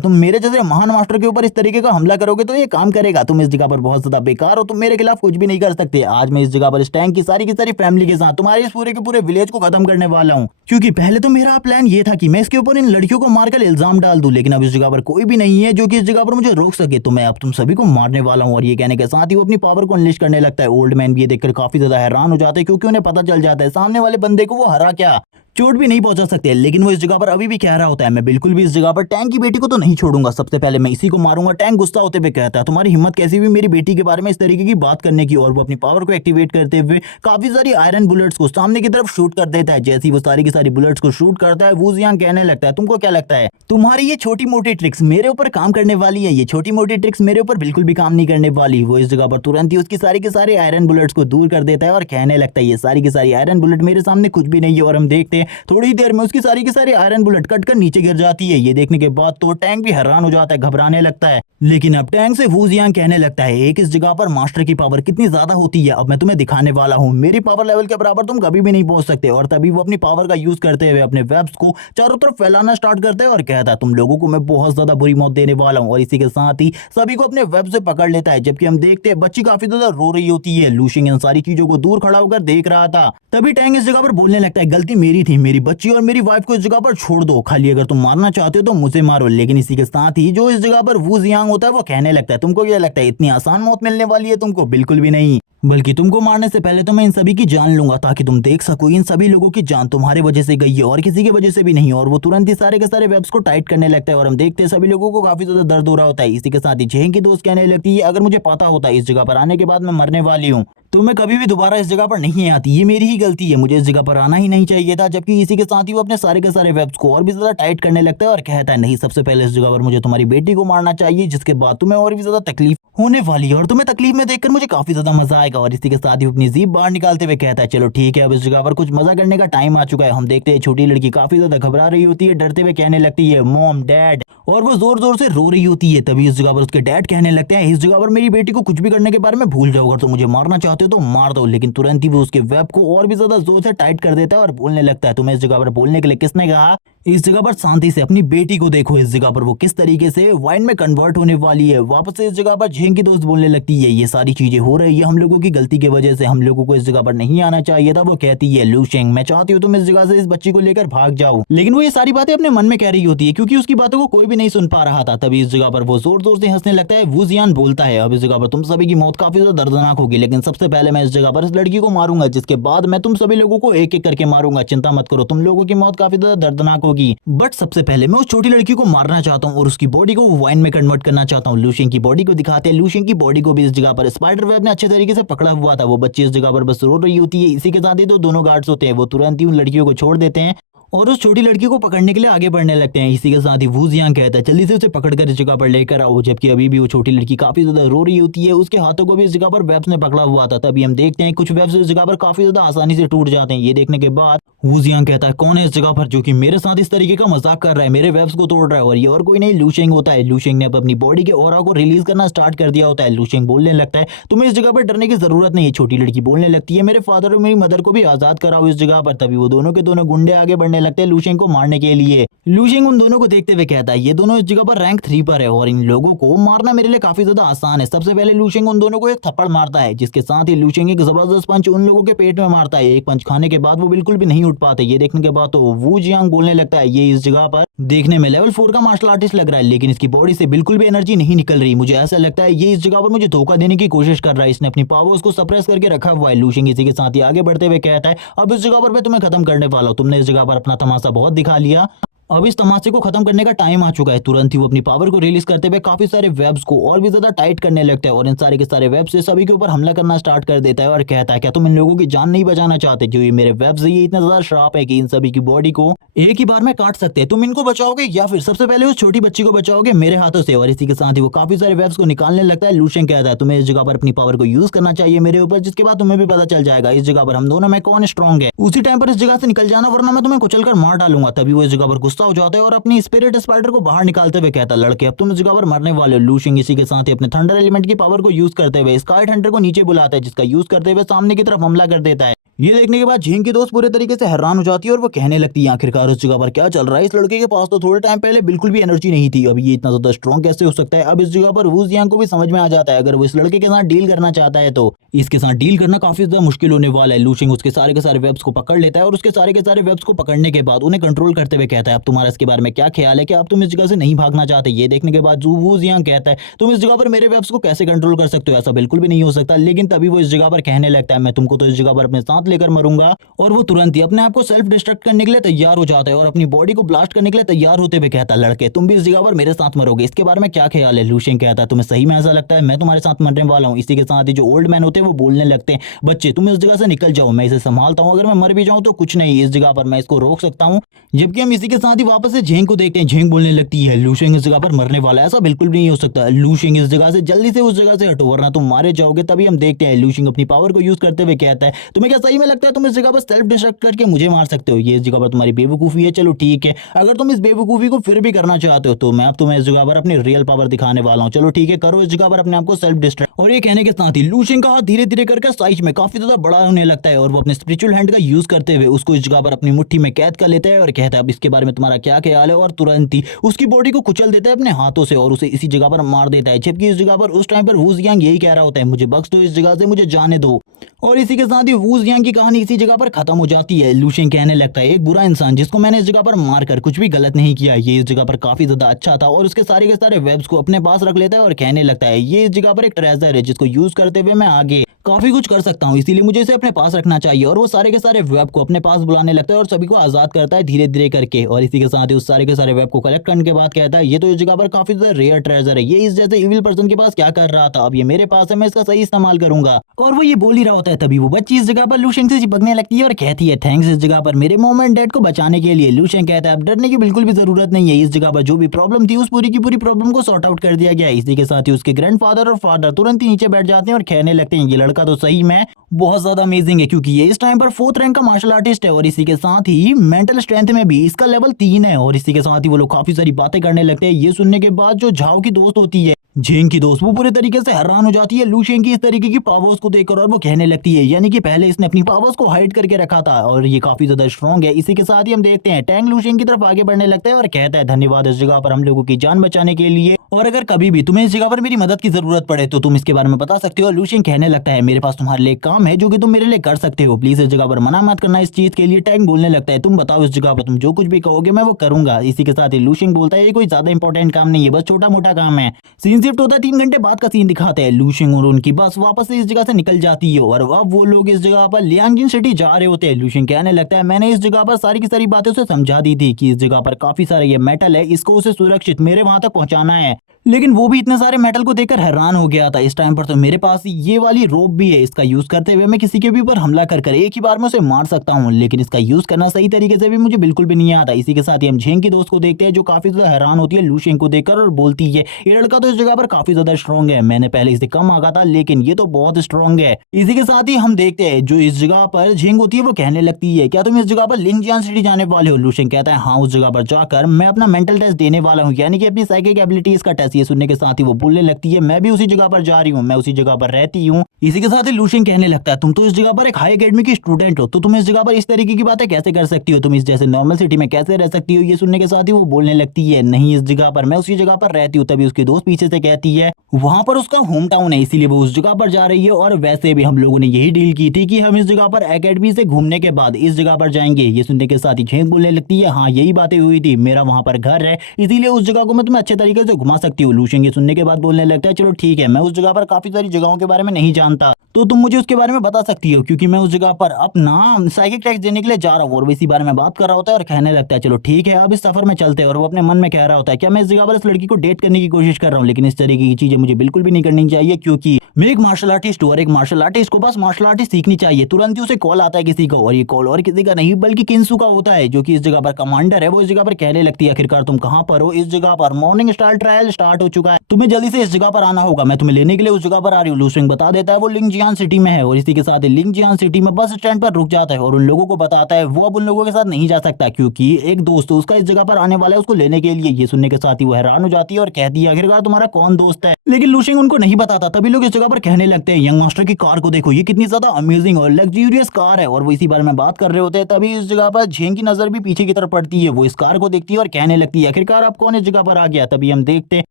तुम मेरे जैसे महान मास्टर के ऊपर इस तरीके का हमला करोगे तो ये काम करेगा? तुम इस जगह पर बहुत ज्यादा बेकार हो, तुम मेरे खिलाफ कुछ भी नहीं कर सकते। आज मैं इस जगह पर इस टैंक की सारी फैमिली के साथ तुम्हारे इस पूरे के पूरे विलेज को खत्म करने वाला हूँ, क्योंकि पहले तो मेरा प्लान ये था कि मैं इसके ऊपर इन लड़कियों को मारकर इल्जाम डाल दूं, लेकिन अब इस जगह पर कोई भी नहीं है जो कि इस जगह पर मुझे रोक सके, तो मैं अब तुम सभी को मारने वाला हूँ। और ये कहने के साथ ही वो अपनी पावर को अनलिश करने लगता है। ओल्ड मैन भी ये देखकर काफी ज्यादा हैरान हो जाते हैं, क्योंकि उन्हें पता चल जाता है सामने वाले बंदे को वो हरा क्या चोट भी नहीं पहुंचा सकते, लेकिन वो इस जगह पर अभी भी कह रहा होता है, मैं बिल्कुल भी इस जगह पर टैंक की बेटी को तो नहीं छोड़ूंगा, सबसे पहले मैं इसी को मारूंगा। टैंक गुस्सा होते हुए कहता है, तुम्हारी हिम्मत कैसी भी मेरी बेटी के बारे में इस तरीके की बात करने की? और वो अपनी पावर को एक्टिवेट करते हुए काफी सारी आयरन बुलेट्स को सामने की तरफ शूट कर देता है। जैसे ही वो सारी की सारी बुलेट्स को शूट करता है, वू जियांग कहने लगता है, तुमको क्या लगता है तुम्हारी ये छोटी मोटी ट्रिक्स मेरे ऊपर काम करने वाली है? ये छोटी मोटी ट्रिक्स मेरे ऊपर बिल्कुल भी काम नहीं करने वाली। वो इस जगह पर तुरंत ही उसकी सारी के सारे आयरन बुलेट्स को दूर कर देता है और कहने लगता है, ये सारी की सारी आयरन बुलेट मेरे सामने कुछ भी नहीं है। और हम देखते हैं थोड़ी देर में उसकी सारी की सारी आयरन बुलेट कटकर नीचे गिर जाती है। ये देखने के बाद तो टैंक भी हैरान हो जाता है, घबराने लगता है। लेकिन अब टैंक से वू जियांग कहने लगता है, एक इस जगह पर मास्टर की पावर कितनी ज्यादा होती है अब मैं तुम्हें दिखाने वाला हूँ, मेरी पावर लेवल के बराबर तुम कभी भी नहीं पहुंच सकते। और तभी वो अपनी पावर का यूज करते हुए अपने वेब्स को चारों तरफ फैलाना स्टार्ट करता है और कहता है, तुम लोगों को मैं बहुत ज्यादा बुरी मौत देने वाला हूँ। और इसी के साथ ही सभी को अपने वेब से पकड़ लेता है। जबकि हम देखते हैं बच्ची काफी ज्यादा रो रही होती है। लूशिंग इन सारी चीजों को दूर खड़ा होकर देख रहा था। तभी टैंक इस जगह पर बोलने लगता है, गलती मेरी थी, मेरी बच्ची और मेरी वाइफ को इस जगह पर छोड़ दो, खाली अगर तुम मारना चाहते हो तो मुझे मारो। लेकिन इसी के साथ ही जो इस जगह पर वू जियांग होता है वो कहने लगता है, तुमको क्या लगता है इतनी आसान मौत मिलने वाली है? तुमको बिल्कुल भी नहीं, बल्कि तुमको मारने से पहले तो मैं इन सभी की जान लूंगा, ताकि तुम देख सको इन सभी लोगों की जान तुम्हारे वजह से गई है और किसी की वजह से भी नहीं। और वो तुरंत ही सारे के सारे वेब्स को टाइट करने लगता है और हम देखते हैं सभी लोगों को काफी ज्यादा दर्द हो रहा होता है। इसी के साथ ही जेंग की दोस्त कहने लगती है, अगर मुझे पता होता इस जगह पर आने के बाद मैं मरने वाली हूँ तो मैं कभी भी दोबारा इस जगह पर नहीं आती, ये मेरी ही गलती है, मुझे इस जगह पर आना ही नहीं चाहिए था। जबकि इसी के साथ ही वो अपने सारे के सारे वेब्स को और भी ज्यादा टाइट करने लगता है और कहता है, नहीं, सबसे पहले इस जगह पर मुझे तुम्हारी बेटी को मारना चाहिए जिसके बाद तुम्हें और भी ज्यादा तकलीफ होने वाली है और तुम्हें तकलीफ में देखकर मुझे काफी ज्यादा मजा आएगा। और इसी के साथ ही अपनी जीभ बाहर निकालते हुए कहता है चलो ठीक है, अब इस जगह पर कुछ मजा करने का टाइम आ चुका है। हम देखते हैं छोटी लड़की काफी ज्यादा घबरा रही होती है, डरते हुए कहने लगती है मॉम डैड, और वो जोर जोर से रो रही होती है। तभी इस जगह पर उसके डैड कहने लगते हैं इस जगह पर मेरी बेटी को कुछ भी करने के बारे में भूल जाओ, अगर तो मुझे मारना चाहते हो तो मार दो। लेकिन तुरंत ही वो उसके वेब को और भी ज्यादा जोर से टाइट कर देता है और बोलने लगता है तुम्हें इस जगह पर बोलने के लिए किसने कहा, इस जगह पर शांति से अपनी बेटी को देखो, इस जगह पर वो किस तरीके से वाइन में कन्वर्ट होने वाली है। वापस से इस जगह पर झेंग की दोस्त बोलने लगती है ये सारी चीजें हो रही है हम लोगों की गलती की वजह से, हम लोगों को इस जगह पर नहीं आना चाहिए था। वो कहती है लूशेंग मैं चाहती हूँ तुम इस जगह से इस बच्ची को लेकर भाग जाओ, लेकिन वो ये सारी बातें अपने मन में कह रही होती है क्योंकि उसकी बातों को कोई भी नहीं सुन पा रहा था। तभी इस जगह पर वो जोर जोर से हंसने लगता है। वू जियान बोलता है अब इस जगह पर तुम सभी की मौत काफी ज्यादा दर्दनाक होगी, लेकिन सबसे पहले मैं इस जगह पर इस लड़की को मारूंगा, जिसके बाद मैं तुम सभी लोगों को एक एक करके मारूंगा। चिंता मत करो, तुम लोगों की मौत काफी ज्यादा दर्दनाक होगी, बट सबसे पहले मैं उस छोटी लड़की को मारना चाहता हूँ और उसकी बॉडी को वाइन में कन्वर्ट करना चाहता हूँ। लूशिंग की बॉडी को दिखाते हैं। लूशिंग की बॉडी को भी इस जगह पर स्पाइडर वेब ने अच्छे तरीके से पकड़ा हुआ था। वो बच्ची इस जगह पर बस रो रही होती है। इसी के साथ ही तो दोनों गार्ड्स होते हैं वो तुरंत ही उन लड़कियों को छोड़ देते हैं और उस छोटी लड़की को पकड़ने के लिए आगे बढ़ने लगते हैं। इसी के साथ ही वू जियांग कहता है जल्दी से उसे पकड़कर इस जगह पर लेकर आओ, जबकि अभी भी वो छोटी लड़की काफी ज्यादा रो रही होती है। उसके हाथों को भी इस जगह पर वेब्स ने पकड़ा हुआ था। तभी हम देखते हैं कुछ वेब्स इस जगह पर काफी ज्यादा आसानी से टूट जाते हैं। ये देखने के बाद वू जियांग कहता है कौन है इस जगह पर जो कि मेरे साथ इस तरीके का मजाक कर रहा है, मेरे वेब्स को तोड़ रहा है, और ये और कोई नहीं लूशेंग होता है। लूशेंग ने अब अपनी बॉडी के ऑरा को रिलीज करना स्टार्ट कर दिया होता है। लूशेंग बोलने लगता है तुम्हें इस जगह पर डरने की जरूरत नहीं है। छोटी लड़की बोलने लगती है मेरे फादर और मेरी मदर को भी आजाद कराओ इस जगह पर। तभी वो दोनों के दोनों गुंडे आगे बढ़ने लगते हैं लूशेंग को मारने के लिए। लूशिंग उन दोनों को देखते हुए कहता है ये दोनों इस जगह पर रैंक 3 पर है और इन लोगों को मारना मेरे लिए काफी ज्यादा आसान है। सबसे पहले लूशिंग उन दोनों को एक थप्पड़ मारता है, जिसके साथ ही लूशिंग एक जबरदस्त पंच उन लोगों के पेट में मारता है। एक पंच खाने के बाद वो बिल्कुल भी नहीं उठ पाते। ये देखने के बाद तो वू जियांग बोलने लगता है ये इस जगह पर देखने में लेवल 4 का मार्शल आर्टिस्ट लग रहा है, लेकिन इसकी बॉडी से बिल्कुल भी एनर्जी नहीं निकल रही। मुझे ऐसा लगता है ये इस जगह पर मुझे धोखा देने की कोशिश कर रहा है। इसने अपनी पावर्स को सप्रेस करके रखा हुआ है। लूशिंग इसी के साथ ही आगे बढ़ते हुए कहता है अब इस जगह पर मैं तुम्हें खत्म करने वाला हूँ। तुमने इस जगह पर अपना तमाशा बहुत दिखा लिया, अब इस तमाशे को खत्म करने का टाइम आ चुका है। तुरंत ही वो अपनी पावर को रिलीज करते हुए काफी सारे वेब्स को और भी ज्यादा टाइट करने लगता है और इन सारे के सारे वेब्स से सभी के ऊपर हमला करना स्टार्ट कर देता है और कहता है क्या तुम इन लोगों की जान नहीं बचाना चाहते? जो ये मेरे वेब्स है ये इतना ज्यादा श्राप है कि इन सभी की बॉडी को एक ही बार में काट सकते हैं। तुम इनको बचाओगे या फिर सबसे पहले उस छोटी बच्ची को बचाओगे मेरे हाथों से? और इसी के साथ ही वो काफी सारे वेब्स को निकालने लगता है। लूशिंग कहता है तुम्हें इस जगह पर अपनी पावर को यूज करना चाहिए मेरे ऊपर, जिसके बाद तुम्हें भी पता चल जाएगा इस जगह पर हम दोनों में कौन स्ट्रॉन्ग है। उसी टाइम पर इस जगह से निकल जाना वरना मैं तुम्हें कुचल कर मार डालूंगा। तभी वो इस जगह पर गुस्सा हो जाता है और अपनी स्पिरिट स्पाइडर को बाहर निकालते हुए कहता लड़के अब तुम इस जगह पर मरने वाले हो। लूशिंग इसी के साथ ही अपने थंडर एलिमेंट की पावर को यूज करते हुए स्काई हंटर को नीचे बुलाता है, जिसका यूज करते हुए सामने की तरफ हमला कर देता है। ये देखने के बाद झेंग की दोस्त पूरे तरीके से हैरान हो जाती है और वो कहने लगती है आखिरकार उस जगह पर क्या चल रहा है? इस लड़के के पास तो थोड़े टाइम पहले बिल्कुल भी एनर्जी नहीं थी, अब ये इतना ज्यादा स्ट्रॉन्ग कैसे हो सकता है? अब इस जगह पर वू जियांग को भी समझ में आ जाता है अगर वो इस लड़के के साथ डील करना चाहता है तो इसके साथ डील करना काफी ज्यादा मुश्किल होने वाला है। लूशिंग उसके सारे के सारे वेब्स को पकड़ लेता है और उसके सारे के सारे वेब्स को पकड़ने के बाद उन्हें कंट्रोल करते हुए कहता है अब तुम्हारा इसके बारे में क्या ख्याल है कि अब तुम इस जगह से नहीं भागना चाहते? ये देखने के बाद वू जियांग कहता है तुम इस जगह पर मेरे वेब्स को कैसे कंट्रोल कर सकते हो? ऐसा बिल्कुल भी नहीं हो सकता। लेकिन तभी वो इस जगह पर कहने लगता है मैं तुमको तो इस जगह पर अपने साथ लेकर मरूंगा, और वो तुरंत ही अपने आप को सेल्फ डिस्ट्रक्ट करने के लिए तैयार हो जाता है और अपनी बॉडी को ब्लास्ट करने के लिए तैयार होते हुए कहता है लड़के तुम भी इस जगह पर मेरे साथ मरोगे, इसके बारे में क्या ख्याल है? लूशिंग कहता है तुम्हें सही में ऐसा लगता है? मैं तुम्हारे साथ मरने वाला हूँ। इसी के साथ ही जो ओल्ड मैन होते हैं वो बोलने लगते हैं बच्चे तुम इस जगह से निकल जाओ, मैं इसे संभालता हूँ, अगर मैं मर भी जाऊँ तो कुछ नहीं, इस जगह पर मैं इसको रोक सकता हूँ। जबकि हम इसी के साथ ही वापस से झेंग को देखते हैं। झेंग बोलने लगती है लूशिंग इस जगह पर मरने वाला है, ऐसा बिल्कुल भी नहीं हो सकता। लूशिंग इस जगह से जल्दी से उस जगह से हटो वरना तुम मारे जाओगे। तभी हम देखते हैं लूशिंग अपनी पावर को यूज करते हुए कहता है तुम्हें क्या सही में लगता है तुम इस जगह पर सेल्फ डिस्ट्रक्ट करके मुझे मार सकते हो? ये इस जगह पर तुम्हारी बेवकूफी है। चलो ठीक है, अगर तुम इस बेवकूफी को फिर भी करना चाहते हो तो मैं अब तुम्हें इस जगह पर अपनी रियल पावर दिखाने वाला हूँ। चलो ठीक है, करो इस जगह पर अपने आप को सेल्फ डिस्ट्रक्ट। और ये कहने के साथ ही लूशिंग का हाथ धीरे धीरे करके साइज में काफी ज्यादा बड़ा होने लगता है और वो अपने स्पिरिचुअल हैंड का यूज करते हुए उसको इस जगह पर अपनी मुट्ठी में कैद कर लेता है और कहता है अब इसके बारे में तुम्हारा क्या ख्याल है? और तुरंत ही उसकी बॉडी को कुचल देता है अपने हाथों से और उसे इसी जगह पर मार देता है। जबकि इस जगह पर उस टाइम पर वू जियांग यही कह रहा होता है मुझे बख्श दो, इस जगह से मुझे जाने दो। और इसी के साथ ही वू जियांग की कहानी इसी जगह पर खत्म हो जाती है। लूशिंग कहने लगता है एक बुरा इंसान जिसको मैंने इस जगह पर मारकर कुछ भी गलत नहीं किया, ये इस जगह पर काफी ज्यादा अच्छा था, और उसके सारे के सारे वेब्स को अपने पास रख लेता है और कहने लगता है ये इस जगह पर एक ट्रेजर है जिसको यूज करते हुए मैं आगे काफी कुछ कर सकता हूँ, इसीलिए मुझे इसे अपने पास रखना चाहिए। और वो सारे के सारे वेब को अपने पास बुलाने लगता है और सभी को आजाद करता है धीरे धीरे करके। और इसी के साथ ही उस सारे के सारे वेब को कलेक्ट करने के बाद कहता है ये तो इस जगह पर काफी ज्यादा रेयर ट्रेजर है, ये इस जैसे इविल पर्सन के पास क्या कर रहा था, अब ये मेरे पास है, मैं इसका सही इस्तेमाल करूंगा। और वो ये बोल ही रहा होता है तभी वो बच्ची इस जगह पर लूशेंग से चिपकने लगती है और कहती है थैंक्स इस जगह पर मेरे मॉम एंड डैड को बचाने के लिए। लूशेंग कहता है अब डरने की बिल्कुल भी जरूरत नहीं है, इस जगह पर जो भी प्रॉब्लम थी उस पूरी की पूरी प्रॉब्लम को सॉर्ट आउट कर दिया गया। इसी के साथ ही उसके ग्रैंडफादर और फादर तुरंत ही नीचे बैठ जाते हैं और कहने लगते हैं ये लड़का तो सही में बहुत ज्यादा अमेजिंग है, क्योंकि ये इस टाइम पर 4th रैंक का मार्शल आर्टिस्ट है और इसी के साथ ही मेंटल स्ट्रेंथ में भी इसका लेवल 3 है। और इसी के साथ ही वो लोग काफी सारी बातें करने लगते हैं। ये सुनने के बाद जो झाओ की दोस्त होती है झेंग की दोस्त, वो पूरे तरीके से हैरान हो जाती है लूशेंग की इस तरीके की पावर्स को देखकर और वो कहने लगती है यानी कि पहले इसने अपनी पावर्स को हाइड करके रखा था और ये काफी ज्यादा स्ट्रॉन्ग है। इसी के साथ ही हम देखते हैं टैंग लूशेंग की तरफ आगे बढ़ने लगता है और कहता है धन्यवाद इस जगह पर हम लोगों की जान बचाने के लिए, और अगर कभी भी तुम्हें इस जगह पर मेरी मदद की जरूरत पड़े तो तुम इसके बारे में बता सकते हो। लूशेंग कहने लगता है मेरे पास तुम्हारे लिए काम है जो कि तुम मेरे लिए कर सकते हो, प्लीज इस जगह पर मना मत करना इस चीज के लिए। टैंग बोलने लगता है तुम बताओ इस जगह पर तुम जो कुछ भी कहोगे मैं वो करूंगा। इसी के साथ ही लूशेंग बोलता है ये कोई ज्यादा इंपॉर्टेंट काम नहीं है, बस छोटा मोटा काम है। सीन शिफ्ट होता है 3 घंटे बाद का सीन दिखाते हैं। लूशेंग और उनकी बस वापस से इस जगह से निकल जाती है और अब वो लोग इस जगह पर लियांजिन सिटी जा रहे होते हैं। लूशेंग कहने लगता है मैंने इस जगह पर सारी की सारी बातें उसे समझा दी थी कि इस जगह पर काफी सारा ये मेटल है, इसको उसे सुरक्षित मेरे वहां तक पहुंचाना है, लेकिन वो भी इतने सारे मेटल को देखकर हैरान हो गया था। इस टाइम पर तो मेरे पास ये वाली रोप भी है, इसका यूज करते हुए मैं किसी के भी ऊपर हमला कर एक ही बार में उसे मार सकता हूँ, लेकिन इसका यूज करना सही तरीके से भी मुझे बिल्कुल भी नहीं आता। इसी के साथ ही हम झेंग की दोस्त को देखते हैं जो काफी ज्यादा हैरान होती है लूशेंग को देखकर और बोलती है ये लड़का तो इस जगह पर काफी ज्यादा स्ट्रॉन्ग है, मैंने पहले इसे कम आगा था लेकिन ये तो बहुत स्ट्रॉन्ग है। इसी के साथ ही हम देखते हैं जो इस जगह पर झेंग होती है वो कहने लगती है क्या तुम इस जगह पर लिंगजियान सिटी जाने वाले हो। लूशेंग कहता है हाँ उस जगह पर जाकर मैं अपना मेंटल टेस्ट देने वाला हूँ, यानी कि अपनी साइकिक एबिलिटीज का टेस्ट। ये सुनने के साथ ही वो बोलने लगती है मैं भी उसी जगह पर जा रही हूँ, मैं उसी जगह पर रहती हूँ। इसी के साथ ही लूशेंग कहने लगता है तुम तो इस जगह पर एक हाई एकेडमी की स्टूडेंट हो तो तुम इस जगह पर इस तरीके की बातें कैसे कर सकती हो, तुम इस जैसे नॉर्मल सिटी में कैसे रह सकती हो। ये सुनने के साथ ही वो बोलने लगती है नहीं इस जगह पर मैं उसी जगह पर रहती हूँ। तभी उसकी दोस्त पीछे से कहती है वहां पर उसका होम टाउन है इसीलिए वो उस जगह पर जा रही है, और वैसे भी हम लोगों ने यही डील की थी कि हम इस जगह पर एकेडमी से घूमने के बाद इस जगह पर जाएंगे। ये सुनने के साथ ही झेंग बोलने लगती है हाँ यही बातें हुई थी, मेरा वहां पर घर है इसीलिए उस जगह को मैं तुम्हें अच्छे तरीके से घुमा सकती हूँ। लूशेंग ये सुनने के बाद बोलने लगता है चलो ठीक है मैं उस जगह पर काफी सारी जगहों के बारे में नहीं जानता तो तुम मुझे उसके बारे में बता सकती हो, क्योंकि मैं उस जगह पर अपना साइकिक टेस्ट देने के लिए जा रहा हूँ। और इसी बारे में बात कर रहा होता है और कहने लगता है चलो ठीक है अब इस सफर में चलते हैं। और वो अपने मन में कह रहा होता है क्या मैं इस जगह पर इस लड़की को डेट करने की कोशिश कर रहा हूँ, लेकिन इस तरीके की चीजें मुझे बिल्कुल भी नहीं करनी चाहिए क्योंकि मैं एक मार्शल आर्टिस्ट हूँ और एक मार्शल आर्टिस्ट को बस मार्शल आर्टिस्ट सीखनी चाहिए। तुरंत ही उसे कॉल आता है किसी का, और ये कॉल और किसी का नहीं बल्कि किंसू का होता है जो कि इस जगह पर कमांडर है। वो इस जगह पर कहने लगती है आखिरकार तुम कहाँ पर हो, इस जगह पर मॉर्निंग स्टार ट्रायल स्टार्ट हो चुका है, तुम्हें जल्दी से इस जगह पर आना होगा, मैं तुम्हें लेने के लिए उस जगह पर आ रही हूँ। लूशेंग बता देता है वो लिंगजियान सिटी में है और इसी के साथ ही लिंगजियान सिटी में बस स्टैंड पर रुक जाता है और उन लोगों को बताता है वो अब उन लोगों के साथ नहीं जा सकता क्योंकि एक दोस्त उसका इस जगह पर आने वाला है उसको लेने के लिए। ये सुनने के साथ ही वो हैरान हो जाती है और कहती है आखिरकार तुम्हारा कौन दोस्त है, लेकिन लूशेंग उनको नहीं बताता। तभी लोग इस जगह पर कहने लगते हैं यंग मास्टर की कार को देखो ये कितनी ज्यादा अमेजिंग और लग्जरियस कार है, और वो इसी बारे में बात कर रहे होते हैं। तभी इस जगह पर झेंग की नजर भी पीछे की तरफ पड़ती है, वो इस कार को देखती है और कहने लगती है आखिरकार आप कौन इस जगह पर आ गया। तभी हम देखते हैं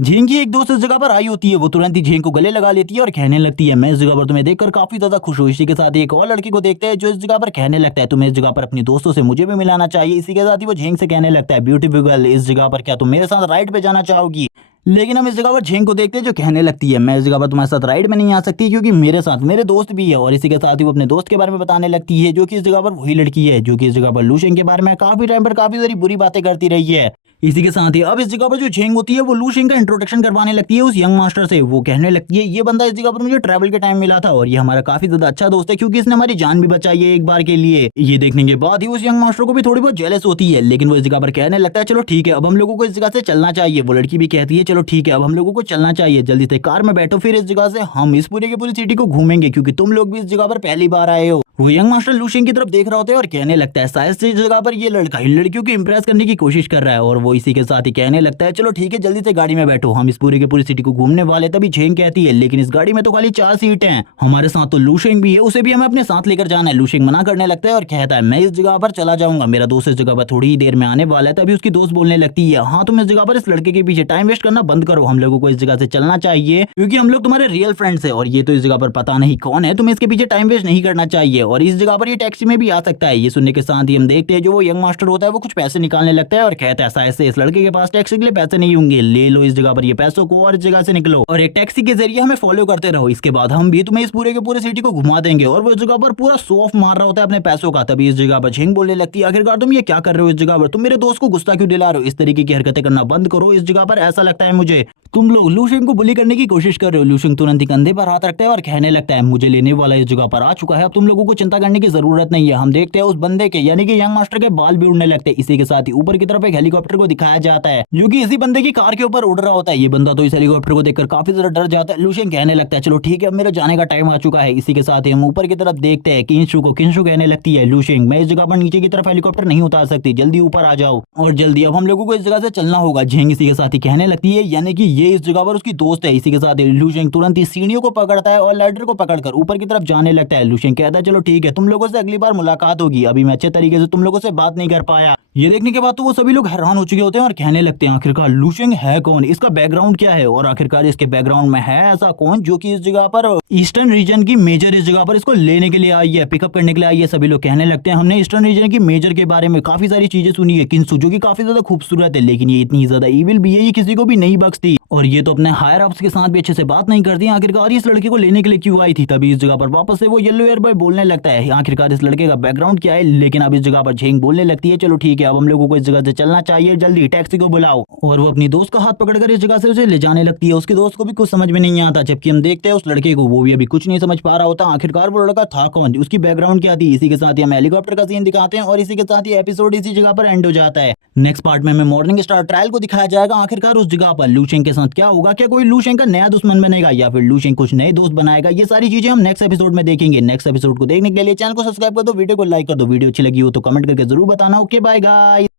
झेंग की एक दोस्त इस जगह पर आई होती है, वो तुरंत ही झेंग को गले लगा लेती है और कहने लगती है मैं इस जगह पर तुम्हें देखकर काफी ज्यादा खुश हूँ। इसी के साथ एक और लड़की को देखते हैं जो इस जगह पर कहने लगता है तुम्हें इस जगह पर अपनी दोस्तों से मुझे भी मिलाना चाहिए। इसी के साथ ही वो झेंग से कहने लगता है ब्यूटीफुल गर्ल इस जगह पर क्या तुम मेरे साथ राइड पे जाना चाहोगी। लेकिन हम इस जगह पर झेंग को देखते हैं जो कहने लगती है मैं इस जगह पर तुम्हारे साथ राइड में नहीं आ सकती क्योंकि मेरे साथ मेरे दोस्त भी है। और इसी के साथ ही वो अपने दोस्त के बारे में बताने लगती है जो कि इस जगह पर वही लड़की है जो कि इस जगह पर लूशेंग के बारे में काफी टाइम पर काफी सारी बुरी बातें करती रही है। इसी के साथ ही अब इस जगह पर जो झेंग होती है वो लूशेंग का इंट्रोडक्शन करवाने लगती है उस यंग मास्टर से। वो कहने लगती है ये बंदा इस जगह पर मुझे ट्रैवल के टाइम मिला था और ये हमारा काफी ज्यादा अच्छा दोस्त है क्योंकि इसने हमारी जान भी बचाई है एक बार के लिए। ये देखने के बाद ही उस यंग मास्टर को भी थोड़ी बहुत जेलस होती है, लेकिन वो इस जगह पर कहने लगता है चलो ठीक है अब हम लोगों को इस जगह से चलना चाहिए। वो लड़की भी कहती है चलो ठीक है अब हम लोगों को चलना चाहिए, जल्दी से कार में बैठो फिर इस जगह से हम इस पूरी की पूरी सिटी को घूमेंगे क्योंकि तुम लोग भी इस जगह पर पहली बार आए हो। वो यंग मास्टर लूशेंग की तरफ देख रहा होता है और कहने लगता है शायद से इस जगह पर ये लड़का इन लड़कियों को इंप्रेस करने की कोशिश कर रहा है। और वो इसी के साथ ही कहने लगता है चलो ठीक है जल्दी से गाड़ी में बैठो हम इस पूरी की पूरी सिटी को घूमने वाले। तभी झेंग कहती है लेकिन इस गाड़ी में तो खाली 4 सीटें हैं, हमारे साथ तो लूशेंग भी है, उसे भी हमें अपने साथ लेकर जाना है। लूशेंग मना करने लगता है और कहता है मैं इस जगह पर चला जाऊंगा, मेरा दोस्त इस जगह पर थोड़ी ही देर में आने वाला है। तभी उसकी दोस्त बोलने लगती है हाँ तुम इस जगह पर इस लड़के के पीछे टाइम वेस्ट करना बंद करो, हम लोगों को इस जगह से चलना चाहिए क्योंकि हम लोग तुम्हारे रियल फ्रेंड्स है और ये तो इस जगह पर पता नहीं कौन है, तुम्हें इसके पीछे टाइम वेस्ट नहीं करना चाहिए। और इस जगह पर ये टैक्सी में भी आ सकता है। ये सुनने के साथ ही हम देखते हैं जो वो यंग मास्टर होता है वो कुछ पैसे निकालने लगता है और कहता है शायद से इस लड़के के पास टैक्सी के लिए पैसे नहीं होंगे, ले लो इस जगह पर ये पैसों को और इस जगह से निकलो और एक टैक्सी के जरिए हमें फॉलो करते रहो। इसके बाद हम भी तुम्हें इस पूरे के पूरे सिटी को घुमा देंगे। और वो इस जगह पर पूरा शो ऑफ मार रहा होता है अपने पैसों का। तभी इस जगह पर झिंग बोलने लगती है, आखिरकार तुम ये क्या कर रहे हो इस जगह पर, तुम मेरे दोस्त को गुस्सा क्यों दिला रहे हो, इस तरीके की हरकतें करना बंद करो इस जगह पर, ऐसा लगता है मुझे तुम लोग लूशिंग को बुली करने की कोशिश कर रहे हो। लूशिंग तुरंत ही कंधे पर हाथ रखता है और कहने लगता है, मुझे लेने वाला इस जगह पर आ चुका है, अब तुम लोगों को चिंता करने की जरूरत नहीं है। हम देखते हैं उस बंदे के यानी कि यंग मास्टर के बाल भी उड़ने लगते हैं। इसी के साथ ही ऊपर की तरफ एक हेलीकॉप्टर को दिखाया जाता है जो कि इसी बंदे की कार के ऊपर उड़ रहा होता है। ये बंदा तो इस हेलीकॉप्टर को देखकर काफी ज्यादा डर जाता है। लूशिंग कहने लगता है, चलो ठीक है अब मेरे जाने का टाइम आ चुका है। इसी के साथ ही हम ऊपर की तरफ देखते हैं किंशु को। किंशु कहने लगती है, लूशिंग मैं इस जगह पर नीचे की तरफ हेलीकॉप्टर नहीं उतार सकती, जल्दी ऊपर आ जाओ और जल्दी, अब हम लोगों को इस जगह से चलना होगा। झेंग इसी के साथ ही कहने लगती है, यानी कि ये इस जगह पर उसकी दोस्त है। इसी के साथ लूशिंग तुरंत ही सीढ़ियों को पकड़ता है और लैडर को पकड़कर ऊपर की तरफ जाने लगता है। लूशिंग कहता है, चलो ठीक है तुम लोगों से अगली बार मुलाकात होगी, अभी मैं अच्छे तरीके से तुम लोगों से बात नहीं कर पाया। ये देखने के बाद तो वो सभी लोग हैरान हो चुके होते हैं और कहने लगते हैं, आखिरकार लूशिंग है कौन, इसका बैकग्राउंड क्या है और आखिरकार इसके बैकग्राउंड में है ऐसा कौन जो कि इस जगह पर ईस्टर्न रीजन की मेजर इस जगह पर इसको लेने के लिए आई है, पिकअप करने के लिए आई है। सभी लोग कहने लगते हैं, हमने ईस्टर्न रीजन की मेजर के बारे में काफी सारी चीजें सुनी है, किंसु जो कि काफी ज्यादा खूबसूरत है, लेकिन ये इतनी ज्यादा ईविल भी है, ये किसी को भी नहीं बख्शती और ये तो अपने हायर अप्स के साथ भी अच्छे से बात नहीं करती। आखिरकार इस लड़के को लेने के लिए क्यों आई थी। तभी इस जगह पर वापस से वो येलो एयर बॉय बोलने लगता है, आखिरकार इस लड़के का बैकग्राउंड क्या है। लेकिन अब इस जगह पर झेंग बोलने लगती है, चलो ठीक है अब हम लोगों को इस जगह से चलना चाहिए, जल्दी टैक्सी को बुलाओ। और वो अपनी दोस्त का हाथ पकड़कर इस जगह से उसे ले जाने लगती है। उसके दोस्त को भी कुछ समझ में नहीं आता, जबकि हम देखते हैं उस लड़के को, वो भी अभी कुछ नहीं समझ पा रहा होता आखिरकार वो लड़का था कौन, उसकी बैकग्राउंड क्या थी। इसी के साथ ही हम हेलीकॉप्टर का सीन दिखाते हैं और इसी के साथ ही एपिसोड इसी जगह पर एंड हो जाता है। नेक्स्ट पार्ट में हमें मॉर्निंग स्टार ट्रायल को दिखाया जाएगा, आखिरकार उस जगह पर लूशिंग के साथ क्या होगा, क्या कोई लूशिंग का नया दुश्मन बनेगा या फिर लूशिंग कुछ नए दोस्त बनाएगा। ये सारी चीजें हम नेक्स्ट एपिसोड में देखेंगे। नेक्स्ट एपिसोड को देखने के लिए चैनल को सब्सक्राइब कर दो, वीडियो को लाइक कर दो, वीडियो अच्छी लगी हो तो कमेंट करके जरूर बताना। Okay bye guys.